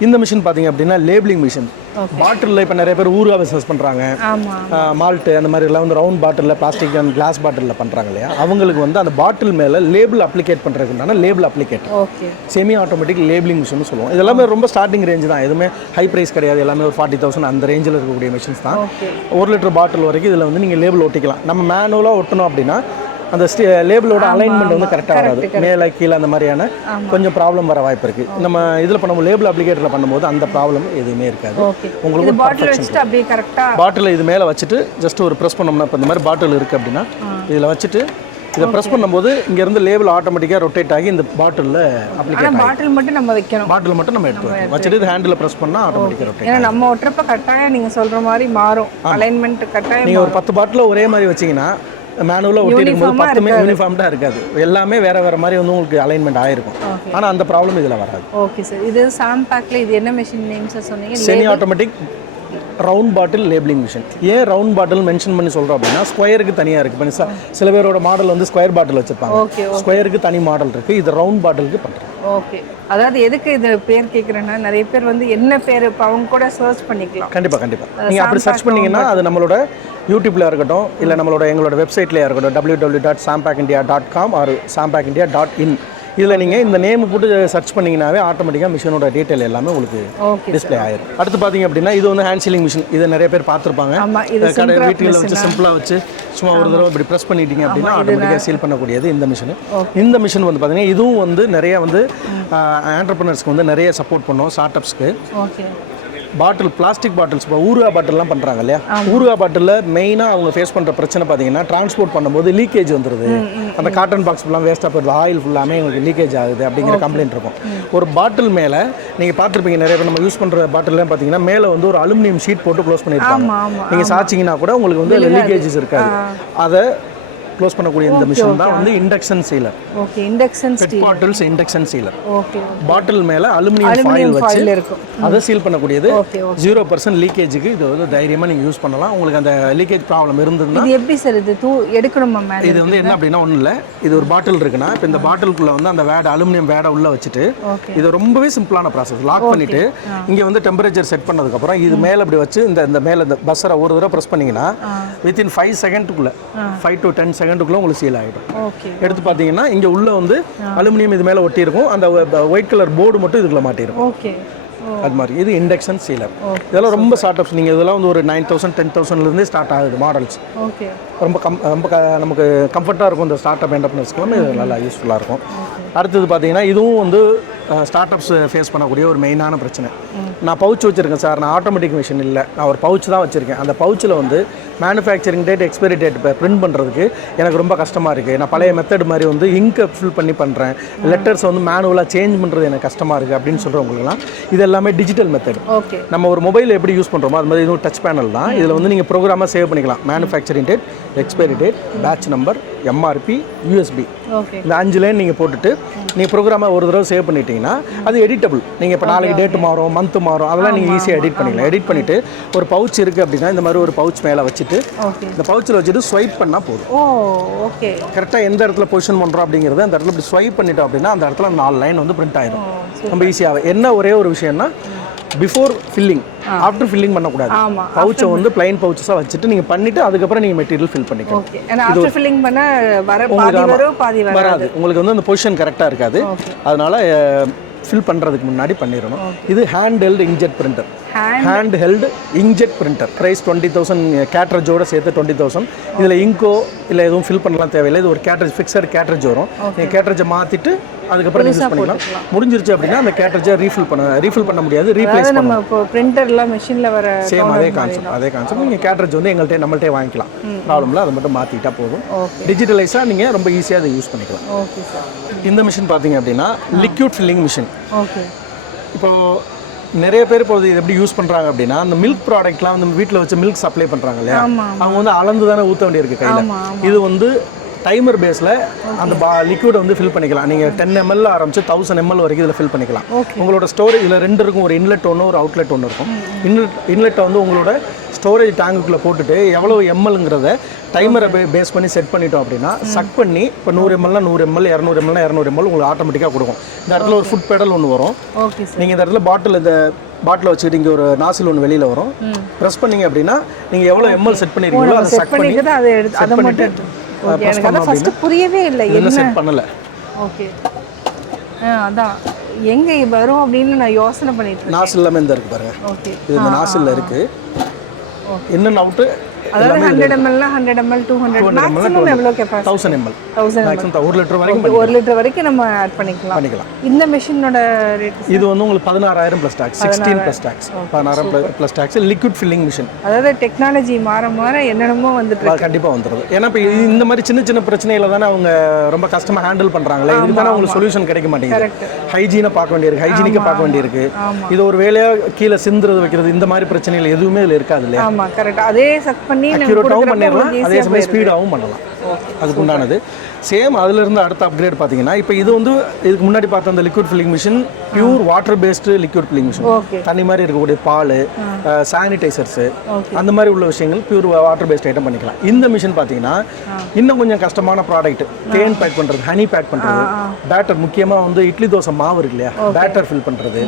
இந்த மிஷின் பார்த்தீங்க அப்படின்னா லேபிளிங் மிஷின். பாட்டிலில் இப்போ நிறைய பேர் ஊறுகாய் பிஸ்னஸ் பண்ணுறாங்க, மால்ட்டு அந்த மாதிரி எல்லாம் வந்து ரவுண்ட் பாட்டிலில் பிளாஸ்டிக் அண்ட் கிளாஸ் பாட்டிலில் பண்ணுறாங்க இல்லையா, அவங்களுக்கு வந்து அந்த பாட்டில் மேலே லேபிள் அப்ளிகேட் பண்ணுறதுக்குண்டான label applicator semi automatic labelling machine சொல்லுவோம். இதெல்லாமே ரொம்ப ஸ்டார்டிங் ரேஞ்ச் தான், எதுவுமே ஹை ப்ரைஸ் கிடையாது. எல்லாமே ஒரு 40,000 அந்த ரேஞ்சில் இருக்கக்கூடிய மிஷின்ஸ் தான். 1 லிட்டர் பாட்டில் வரைக்கும் இதில் வந்து நீங்கள் லேபிள் ஒட்டிக்கலாம். நம்ம மேனுவலாக ஒட்டணும் அப்படின்னா அந்த லேபிளோட அலைன்மெண்ட் வந்து கரெக்டாக வராது, மேலே கீழே அந்த மாதிரியான கொஞ்சம் ப்ராப்ளம் வர வாய்ப்பு இருக்குது. நம்ம இதில் பண்ணும்போது லேபிள் அப்ளிகேட்டரில் பண்ணும்போது அந்த ப்ராப்ளம் எதுவுமே இருக்காது. உங்களுக்கு பாட்டில் இது மேலே வச்சுட்டு ஜஸ்ட் ஒரு ப்ரெஸ் பண்ணோம்னா, இப்போ இந்த மாதிரி பாட்டில் இருக்குது அப்படின்னா இதில் வச்சுட்டு இதை ப்ரெஸ் பண்ணும்போது இங்கேருந்து லேபிள் ஆட்டோமேட்டிக்காக ரொட்டேட் ஆகி இந்த பாட்டிலில் அப்ளிகேட் பாட்டில் மட்டும் நம்ம வைக்கணும். பாட்டில் மட்டும் நம்ம எடுத்து வச்சுட்டு இது ஹேண்டில் ப்ரெஸ் பண்ணால் ஆட்டோமேட்டிக்காக ரொட்டேட். ஏன்னா நம்ம ஒட்டுறப்ப கட்டாயம் நீங்கள் சொல்கிற மாதிரி மாறும், அலைன்மெண்ட் கட்டாயம். நீங்கள் ஒரு 10 பாட்டில் ஒரே மாதிரி வச்சிங்கன்னா மேனுவலாக ஒட்டிருக்கும்போது 10மே யூனிஃபார்ம்டாக இருக்காது, எல்லாமே வேறு வேறு மாதிரி வந்து உங்களுக்கு அலைன்மெண்ட் ஆகிருக்கும். ஆனால் அந்த ப்ராப்ளம் இதில் வராது. Okay sir. இது சாம்பேக்கில் இது என்ன மிஷின் நேம் சார் சொன்னீங்க? செமி ஆட்டோமேட்டிக் ரவுண்ட் பாட்டில் லேபிளிங் மிஷின். ஏன் ரவுண்ட் பாட்டில் மென்ஷன் பண்ணி சொல்கிறோம் அப்படின்னா ஸ்கொயருக்கு தனியாக இருக்குது. இப்போ சில பேரோட மாடல் வந்து ஸ்கொயர் பாட்டில் வச்சுருப்பாங்க, ஸ்கொயருக்கு தனி மாடல் இருக்குது. இது ரவுண்ட் பாட்டிலுக்கு பண்ணுறோம். ஓகே. அதாவது எதுக்கு இது பேர் கேட்குறேன்னா நிறைய பேர் வந்து என்ன பேர் இப்போ அவங்க கூட சர்ச் பண்ணிக்கலாம். கண்டிப்பாக நீங்கள் அப்படி சர்ச் பண்ணிங்கன்னா அது நம்மளோட யூடியூப்ல இருக்கட்டும், இல்லை நம்மளோட எங்களோட வெப்சைட்லேயே இருக்கட்டும், www.sampackindia.com or sampackindia.in, இதில் நீங்கள் இந்த நேம் போட்டு சர்ச் பண்ணிங்கனாவே ஆட்டோமேட்டிக்காக மிஷினோட டீட்டெயில் எல்லாமே உங்களுக்கு டிஸ்பிளே ஆயிரும். அடுத்து பார்த்தீங்க அப்படின்னா இது வந்து ஹேண்ட் சீலிங் மிஷின். இதை நிறைய பேர் பார்த்துருப்பாங்க. கடை வீட்டில் வச்சு சிம்பிளாக வச்சு சும்மா ஒரு தடவை இப்படி ப்ரெஸ் பண்ணிட்டீங்க அப்படின்னா ஆட்டோமேட்டிக்காக சீல் பண்ணக்கூடியது இந்த மிஷின். இந்த மிஷின் வந்து பார்த்தீங்கன்னா இதுவும் வந்து நிறைய வந்து ஆண்டர்பிரினர்ஸ்க்கு வந்து நிறைய சப்போர்ட் பண்ணோம், ஸ்டார்ட் அப்ஸ்க்கு. பாட்டில் பிளாஸ்டிக் பாட்டில்ஸ் இப்போ ஊறுகாய் பாட்டில்லாம் பண்ணுறாங்க இல்லையா, ஊறுகாய் பாட்டிலில் மெயினாக அவங்க ஃபேஸ் பண்ணுற பிரச்சனை பார்த்தீங்கன்னா டிரான்ஸ்போர்ட் பண்ணும்போது லீக்கேஜ் வந்துடுது. அந்த காட்டன் பாக்ஸ் ஃபுல்லாக வேஸ்ட்டாக போயிடுது, ஆயில் ஃபுல்லாமே எங்களுக்கு லீக்கேஜ் ஆகுது அப்படிங்கிற கம்ப்ளைண்ட் இருக்கும். ஒரு பாட்டில் மேலே நீங்கள் பார்த்துருப்பீங்க, நிறைய பேர் நம்ம யூஸ் பண்ணுற பாட்டில்லாம் பார்த்தீங்கன்னா மேலே வந்து ஒரு அலுமினியம் ஷீட் போட்டு க்ளோஸ் பண்ணியிருப்பாங்க. நீங்கள் சாச்சிங்கன்னா கூட உங்களுக்கு வந்து லீக்கேஜஸ் இருக்காது. அதை க்ளோஸ் பண்ணக்கூடிய இந்த மிஷின் தான் வந்து induction sealer. Okay. Induction steel bottles induction sealer. Okay. Bottle மேலே அலுமினியம் ஃபாயில் வச்சு அதை சீல் பண்ணக்கூடியது. 0% லீக்கேஜுக்கு இது வந்து தைரியமாக நீங்கள் யூஸ் பண்ணலாம். உங்களுக்கு அந்த லீக்கேஜ் ப்ராப்ளம் இருந்ததுன்னா இது எப்படி சார் இது எடுக்கணுமா மேலே? இது வந்து என்ன அப்படின்னா ஒன்றும் இல்லை, இது ஒரு பாட்டில் இருக்குன்னா இப்போ இந்த பாட்டிலுக்குள்ளே வந்து அந்த வேடை அலுமினியம் வேடை உள்ளே வச்சுட்டு இது ரொம்பவே சிம்பிளான ப்ராசஸ். லாக் பண்ணிவிட்டு இங்கே வந்து டெம்பரேச்சர் செட் பண்ணதுக்கப்புறம் இது மேலே அப்படி வச்சு இந்த மேலே இந்த பஸ்ஸரை ஒரு தடவை ப்ரெஸ் பண்ணிங்கன்னா வித்தின் 5 செகண்டுக்குள்ளே 5 to 10 செகண்டுக்குள்ளே உங்களுக்கு சீல் ஆகிடும். எடுத்து பார்த்தீங்கன்னா இங்கே உள்ளே வந்து அலுமினியம் இது மேலே ஒட்டி இருக்கும், அந்த ஒயிட் கலர் போர்டு மட்டும் இதுக்குள்ள மாட்டிருக்கும். அது மாதிரி இது இண்டக்ஷன் சீலர். இதெல்லாம் ரொம்ப ஸ்டார்ட் அப்ஸ். நீங்கள் இதெல்லாம் வந்து ஒரு 9,000 10,000லேருந்தே ஸ்டார்ட் ஆகுது மாடல்ஸ். ரொம்ப நமக்கு கம்ஃபர்ட்டாக இருக்கும் இந்த ஸ்டார்ட் அப் என்டர்பிரைஸ்க்கு, இது நல்லா யூஸ்ஃபுல்லாக இருக்கும். அடுத்தது பார்த்தீங்கன்னா இதுவும் வந்து ஸ்டார்ட் அப்ஸ் ஃபேஸ் பண்ணக்கூடிய ஒரு மெயினான பிரச்சனை. நான் பவுச் வச்சுருக்கேன் சார், நான் ஆட்டோமேட்டிக் மிஷின் இல்லை, நான் ஒரு பவுச் தான் வச்சுருக்கேன். அந்த பவுச்சில் வந்து மேனுஃபேக்சரிங் டேட் எக்ஸ்பைரி டேட் இப்போ பிரிண்ட் பண்ணுறதுக்கு எனக்கு ரொம்ப கஷ்டமாக இருக்குது. நான் பழைய மெத்தட் மாதிரி வந்து இங்கை ஃபில் பண்ணி பண்ணுறேன், லெட்டர்ஸ் வந்து மேனுவலாக சேஞ்ச் பண்ணுறது எனக்கு கஷ்டமாக இருக்குது அப்படின்னு சொல்கிறவங்களுக்குலாம் இது எல்லாமே டிஜிட்டல் மெத்தட். ஓகே, நம்ம ஒரு மொபைல் எப்படி யூஸ் பண்ணுறோமோ அது மாதிரி இதுவும் டச் பேனல் தான். இதில் வந்து நீங்கள் ப்ரோக்ராமாக சேவ் பண்ணிக்கலாம். Manufacturing date, expiry date, batch number, MRP, USB, இந்த 5 லைன் நீங்கள் போட்டுட்டு நீங்கள் ப்ரோக்ராமாக ஒரு தடவை சேவ் பண்ணிட்டீங்கன்னா அது எடிட்டபிள். நீங்கள் இப்போ நாளைக்கு டேட் மாறும், மந்த் மாறும், அதெல்லாம் நீங்கள் ஈஸியாக எடிட் பண்ணிக்கலாம். எடிட் பண்ணிவிட்டு ஒரு பவுச் இருக்குது அப்படின்னா இந்த மாதிரி ஒரு பவுச் மேலே வச்சுட்டு இந்த பவுச்சில் வச்சுட்டு ஸ்வைப் பண்ணால் போதும். ஓகே, கரெக்டாக எந்த இடத்துல பொசிஷன் பண்ணுறோம் அப்படிங்கிறது அந்த இடத்துல இப்படி ஸ்வைப் பண்ணிட்டோம் அப்படின்னா அந்த இடத்துல 4 லைன் வந்து பிரிண்ட் ஆயிடும். ரொம்ப ஈஸியாக. என்ன ஒரே ஒரு விஷயம்னா பிஃபோர் ஃபில்லிங், ஆஃப்டர் ஃபில்லிங் பண்ணக்கூடாது. பவுச்சை வந்து பிளைன் பவுச்சஸாக வச்சுட்டு நீங்கள் பண்ணிவிட்டு அதுக்கப்புறம் நீங்கள் மெட்டீரியல் ஃபில் பண்ணிக்கலாம். ஆஃப்டர் ஃபில்லிங் பண்ண வராது, உங்களுக்கு வந்து அந்த பொசிஷன் கரெக்டாக இருக்காது. அதனால ஃபில் பண்ணுறதுக்கு முன்னாடி பண்ணிடணும். இது hand held inkjet printer. Hand held inkjet printer price 20,000, கேட்ரேஜோடு சேர்த்து 20,000. இதில் இங்கோ இல்லை எதுவும் ஃபில் பண்ணலாம் தேவையில்லை. இது ஒரு கேட்ரேஜ், ஃபிக்ஸட் கேட்ரேஜ் வரும். நீங்கள் கேட்ரேஜை மாற்றிட்டு அதுக்கப்புறம் யூஸ் பண்ணிக்கலாம். முடிஞ்சிருச்சு அப்படின்னா அந்த கேட்ரேஜை ரீஃபில் பண்ண முடியாது, ரீப்ளேஸ் நம்ம இப்போ பிரிண்டர்லாம் மெஷினில் வர சேம் அதே கான்செப்ட். நீங்கள் கேட்ரேஜ் வந்து நம்மள்ட்டே வாங்கிக்கலாம், ப்ராப்ளம் இல்லை. அதை மட்டும் மாற்றிட்டா போதும். டிஜிட்டலைஸாக நீங்கள் ரொம்ப ஈஸியாக அதை யூஸ் பண்ணிக்கலாம். Okay sir. இந்த மிஷின் பார்த்தீங்க அப்படின்னா லிக்விட் ஃபில்லிங் மிஷின். ஓகே, இப்போது நிறைய பேர் இப்போ இது எப்படி யூஸ் பண்ணுறாங்க அப்படின்னா அந்த மில்க் ப்ராடக்ட்லாம் வந்து வீட்டில் வச்சு மில்க் சப்ளை பண்ணுறாங்க இல்லையா, அவங்க வந்து அளந்து தானே ஊற்ற வேண்டியிருக்கு கையில். இது வந்து டைமர் பேஸில் அந்த லிக்விடை வந்து ஃபில் பண்ணிக்கலாம். நீங்கள் 10 ml ஆரம்பிச்சு 1000 ml வரைக்கும் இதில் ஃபில் பண்ணிக்கலாம். உங்களோட ஸ்டோரேஜ் இதில் 2 இருக்கும், ஒரு இன்லெட் ஒன்று, ஒரு அவுட்லெட் ஒன்று இருக்கும். இன்லெட்டை வந்து உங்களோட ஸ்டோரேஜ் டேங்குக்குள்ளே போட்டுட்டு எவ்வளோ எம்எல்ங்கிறத டைமரை பேஸ் பண்ணி செட் பண்ணிட்டோம் அப்படின்னா சக் பண்ணி இப்போ 100 ml 100 ml, 200 ml 200 ml உங்களுக்கு ஆட்டோமேட்டிக்காக கொடுக்கும். இந்த இடத்துல ஒரு ஃபுட் பெடல் ஒன்று வரும். நீங்கள் இந்த இடத்துல பாட்டில் வச்சுட்டு இங்கே ஒரு நாசில் ஒன்று வெளியில் வரும். ப்ரெஸ் பண்ணீங்க அப்படின்னா நீங்கள் எவ்வளோ எம்எல் செட் பண்ணிருக்கீங்களோ அதை செட் பண்ணிட்டு புரியவே இல்லை, என்ன செட் பண்ணல. ஓகே, அதான் எங்க வரும் அப்படின்னு நான் யோசனை பண்ணிட்டு. நாசில் எல்லாமே இந்த இருக்கு பாருங்க. ஓகே, இது இந்த நாசில்ல இருக்கு. இன்னும் அவுட் அதாவது 100 ml 100 ml 200 மேக்ஸிமம் எவ்வளவு கெபாசிட்டி? 1000 ml மேக்ஸிமம் 1 லிட்டர் வரைக்கும் 1 லிட்டர் வரைக்கும் நம்ம ஆட் பண்ணிக்கலாம். இந்த மெஷினோட ரேட் இது வந்து உங்களுக்கு 16,000 + tax, 16 + tax, 16,000 + tax. Liquid filling machine. அதாவது டெக்னாலஜி மாற என்னென்னமோ வந்துட்டு இருக்கு. கண்டிப்பாக வந்துடுது. ஏன்னா இப்போ இந்த மாதிரி சின்ன பிரச்சனைகளை தானே அவங்க ரொம்ப கஷ்டமாக ஹேண்டில் பண்ணுறாங்களே. இதுக்கு தானே உங்களுக்கு சொல்யூஷன் கிடைக்க மாட்டேங்குது. ஹைஜீனை பார்க்க வேண்டியிருக்கு, ஹைஜீனிக்கை பார்க்க வேண்டியிருக்கு. இது ஒரு வேலையாக கீழே சிந்துறது வைக்கிறது இந்த மாதிரி பிரச்சனைகள் எதுவுமே இதில் இருக்காது இல்லையா? ஆமாம், கரெக்ட். அதே செக் பண்ணி அக்யூரேட்டாகவும் பண்ணிடலாம், அதே சமயம் ஸ்பீடாகவும் பண்ணலாம். அதுக்கு உண்டானது சேம். அதிலிருந்து அடுத்த அப்கிரேட் பார்த்தீங்கன்னா இப்போ இது வந்து இதுக்கு முன்னாடி பார்த்த அந்த liquid filling machine pure water based liquid filling machine. தண்ணி மாதிரி இருக்கக்கூடிய பால், சானிடைசர்ஸு, அந்த மாதிரி உள்ள விஷயங்கள் பியூர் வாட்டர் பேஸ்ட் ஐட்டம் பண்ணிக்கலாம். இந்த மிஷின் பார்த்தீங்கன்னா இன்னும் கொஞ்சம் கஷ்டமான ப்ராடக்ட். தேன் பேக் பண்ணுறது, ஹனி பேக் பண்ணுறது, பேட்டர், முக்கியமாக வந்து இட்லி தோசை மாவு இருக்கு இல்லையா, பேட்டர் ஃபில் பண்ணுறது,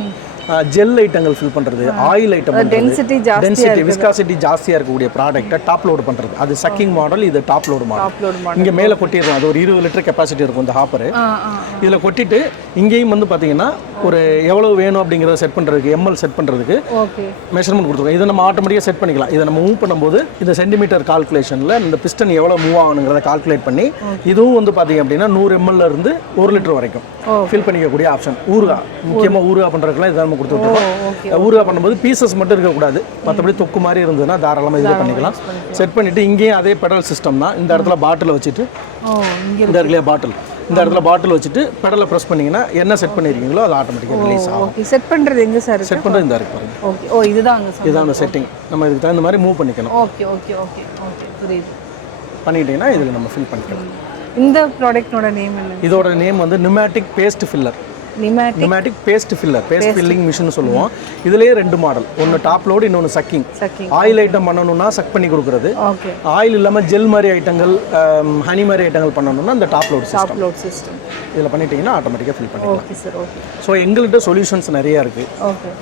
ஜெல் ஐட்டங்கள் ஃபில் பண்ணுறது, ஆயில் ஐட்டம், டென்சிட்டி விஸ்காசிட்டி ஜாஸ்தியாக இருக்கக்கூடிய ப்ராடக்ட்டை டாப் லோடு பண்ணுறது. அது சக்கிங் மாடல், இது டாப் லோடு மாடல். இங்கே மேலே கொட்டிடுறோம். அது ஒரு 20 லிட்டர் கெப்பாசிட்டி இருக்கும் இந்த ஹாப்பரு. இதில் கொட்டிட்டு இங்கேயும் வந்து பார்த்தீங்கன்னா ஒரு எவ்வளோ வேணும் அப்படிங்கிறத செட் பண்ணுறதுக்கு, எம்எல் செட் பண்ணுறதுக்கு மெஷர்மெண்ட் கொடுத்துருக்கோம். இதை நம்ம ஆட்டோமேட்டிக்காக செட் பண்ணிக்கலாம். இதை நம்ம மூவ் பண்ணும்போது இந்த சென்டிமீட்டர் கால்குலேஷனில் இந்த பிஸ்டன் எவ்வளோ மூவ் ஆகணுங்கிறத கால்குலேட் பண்ணி இதுவும் வந்து பார்த்தீங்க அப்படின்னா 100 ml இருந்து 1 லிட்டர் வரைக்கும் ஃபில் பண்ணிக்கக்கூடிய ஆப்ஷன். ஊறுகாய், முக்கியமாக ஊறுகாய் பண்ணுறதுக்குலாம் இதை நம்ம கொடுத்துருக்கோம். ஊறுகாய் பண்ணும்போது பீசஸ் மட்டும் இருக்கக்கூடாது, மற்றபடி தொக்கு மாதிரி இருந்ததுன்னா தாராளமாக இதை பண்ணிக்கலாம். செட் பண்ணிவிட்டு இங்கேயும் அதே பெடல் சிஸ்டம் தான். இந்த இடத்துல பாட்டில் வச்சுட்டு, இந்த இடத்துல பாட்டில், இந்த இடத்துல பாட்டில் வச்சுட்டு பெடலை ப்ரெஸ் பண்ணிங்கன்னா என்ன செட் பண்ணியிருக்கீங்களோ அது ஆட்டோமேட்டிக்காக ரிலீஸ் ஆகும். ஓகே, செட் பண்ணுறது எங்கே சார்? செட் பண்ணுறது இந்த இருக்கு பாருங்க. ஓகே, ஓ இதுதான் இதுதான் அந்த செட்டிங். நம்ம இதுக்கு தகுந்த மாதிரி மூவ் பண்ணிக்கணும். ஓகே ஓகே ஓகே ஓகே, புரியுது. பண்ணிட்டீங்கன்னா இதில் நம்ம ஃபில் பண்ணிக்கலாம். இந்த ப்ராடக்ட்டோட நேம் என்ன? இதோட நேம் வந்து pneumatic paste filler. Pneumatic paste filler, paste filling machine சொல்லுவோம். இதுலேயே 2 மாடல், ஒன்று டாப் லோடு, இன்னொன்று சக்கிங். ஆயில் ஐட்டம் பண்ணணும்னா சக் பண்ணி கொடுக்குறது, ஆயில் இல்லாமல் ஜெல் மாதிரி ஐட்டங்கள், ஹனி மாதிரி ஐட்டங்கள் பண்ணணும்னா இந்த டாப் லோட் சிஸ்டம். இதில் பண்ணிட்டீங்கன்னா ஆட்டோமேட்டிக்காக ஃபில் பண்ணிக்கலாம். ஸோ எங்கள்கிட்ட சொல்யூஷன்ஸ் நிறையா இருக்குது.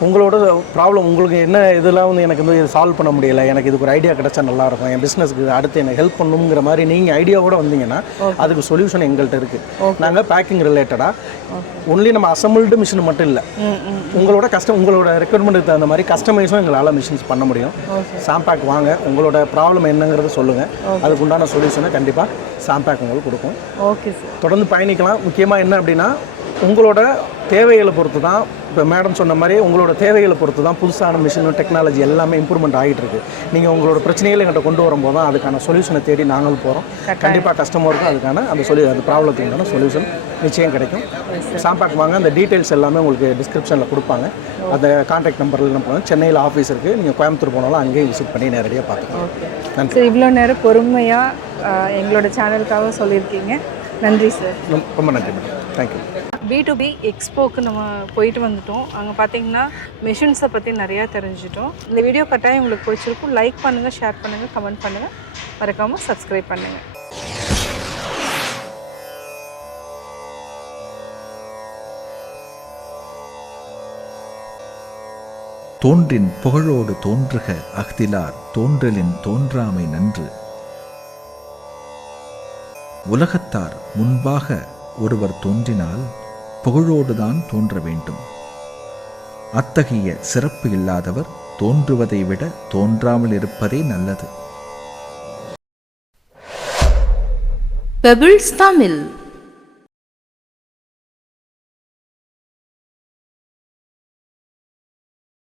உங்களோட ப்ராப்ளம், உங்களுக்கு என்ன இதெல்லாம் வந்து எனக்கு வந்து இது சால்வ் பண்ண முடியலை, எனக்கு இதுக்கு ஒரு ஐடியா கிடைச்சா நல்லாயிருக்கும், என் பிஸ்னஸ்க்கு அடுத்து எனக்கு ஹெல்ப் பண்ணணுங்கிற மாதிரி நீங்கள் ஐடியாவோட வந்தீங்கன்னா அதுக்கு சொல்யூஷன் எங்கள்கிட்ட இருக்குது. நாங்கள் பேக்கிங் ரிலேட்டடாக ஒன்லி நம்ம அசம்பிள்டு மிஷின் மட்டும் இல்லை, உங்களோட ரெக்குயர்மெண்ட்டுக்கு தகுந்த மாதிரி கஸ்டமைஸும் எங்களால் மிஷின்ஸ் பண்ண முடியும். சாம்பேக் வாங்க, உங்களோட ப்ராப்ளம் என்னங்கிறத சொல்லுங்கள், அதுக்கு உண்டான சொல்யூஷனை கண்டிப்பாக சாம்பேக் உங்களுக்கு கொடுக்கும். ஓகே சார், தொடர்ந்து பயணிக்கலாம். முக்கியமாக என்ன அப்படின்னா உங்களோட தேவைகளை பொறுத்து தான், இப்போ மேடம் சொன்ன மாதிரி உங்களோட தேவைகளை பொறுத்து தான் புதுசான மிஷினும் டெக்னாலஜி எல்லாமே இம்ப்ரூவ்மெண்ட் ஆகிட்டு இருக்கு. நீங்கள் உங்களோட பிரச்சனைகளை எங்கிட்ட கொண்டு வரும்போது தான் அதுக்கான சொல்யூஷனை தேடி நாங்களும் போகிறோம். கண்டிப்பாக கஸ்டமருக்கும் அதுக்கான அந்த ப்ராப்ளத்துக்கான சொல்யூஷன் நிச்சயம் கிடைக்கும். சாம்பேக் வாங்க, அந்த டீட்டெயில்ஸ் எல்லாமே உங்களுக்கு டிஸ்கிரிப்ஷனில் கொடுப்பாங்க. அந்த கான்டாக்ட் நம்பரில் என்ன பண்ணுவோம், சென்னையில் ஆஃபீஸ் இருக்குது, நீங்கள் கோயம்புத்தூர் போனாலும் அங்கேயும் விசிட் பண்ணி நேரடியாக பார்த்துக்கலாம். நன்றி சார், இவ்வளோ நேரம் பொறுமையாக எங்களோட சேனலுக்காக சொல்லியிருக்கீங்க. நன்றி சார். ரொம்ப நன்றி மேடம். தேங்க்யூ. B2B எக்ஸ்போக்கு நம்ம போயிட்டு வந்துட்டோம். அங்கே பார்த்தீங்கன்னா மிஷின்ஸை பற்றி நிறையா தெரிஞ்சிட்டோம். இந்த வீடியோ கட்டாயம் உங்களுக்கு பிடிச்சிருக்கும். லைக் பண்ணுங்கள், ஷேர் பண்ணுங்கள், கமெண்ட் பண்ணுங்கள், மறக்காமல் சப்ஸ்கிரைப் பண்ணுங்கள். தோன்றின் புகழோடு தோன்றுக அஃதிலார் தோன்றலின் தோன்றாமை நன்று. உலகத்தார் முன்பாக ஒருவர் தோன்றினால் புகழோடுதான் தோன்ற வேண்டும். அத்தகைய சிறப்பு இல்லாதவர் தோன்றுவதை விட தோன்றாமல் இருப்பதே நல்லது. பெபிள்ஸ் தமிழ்.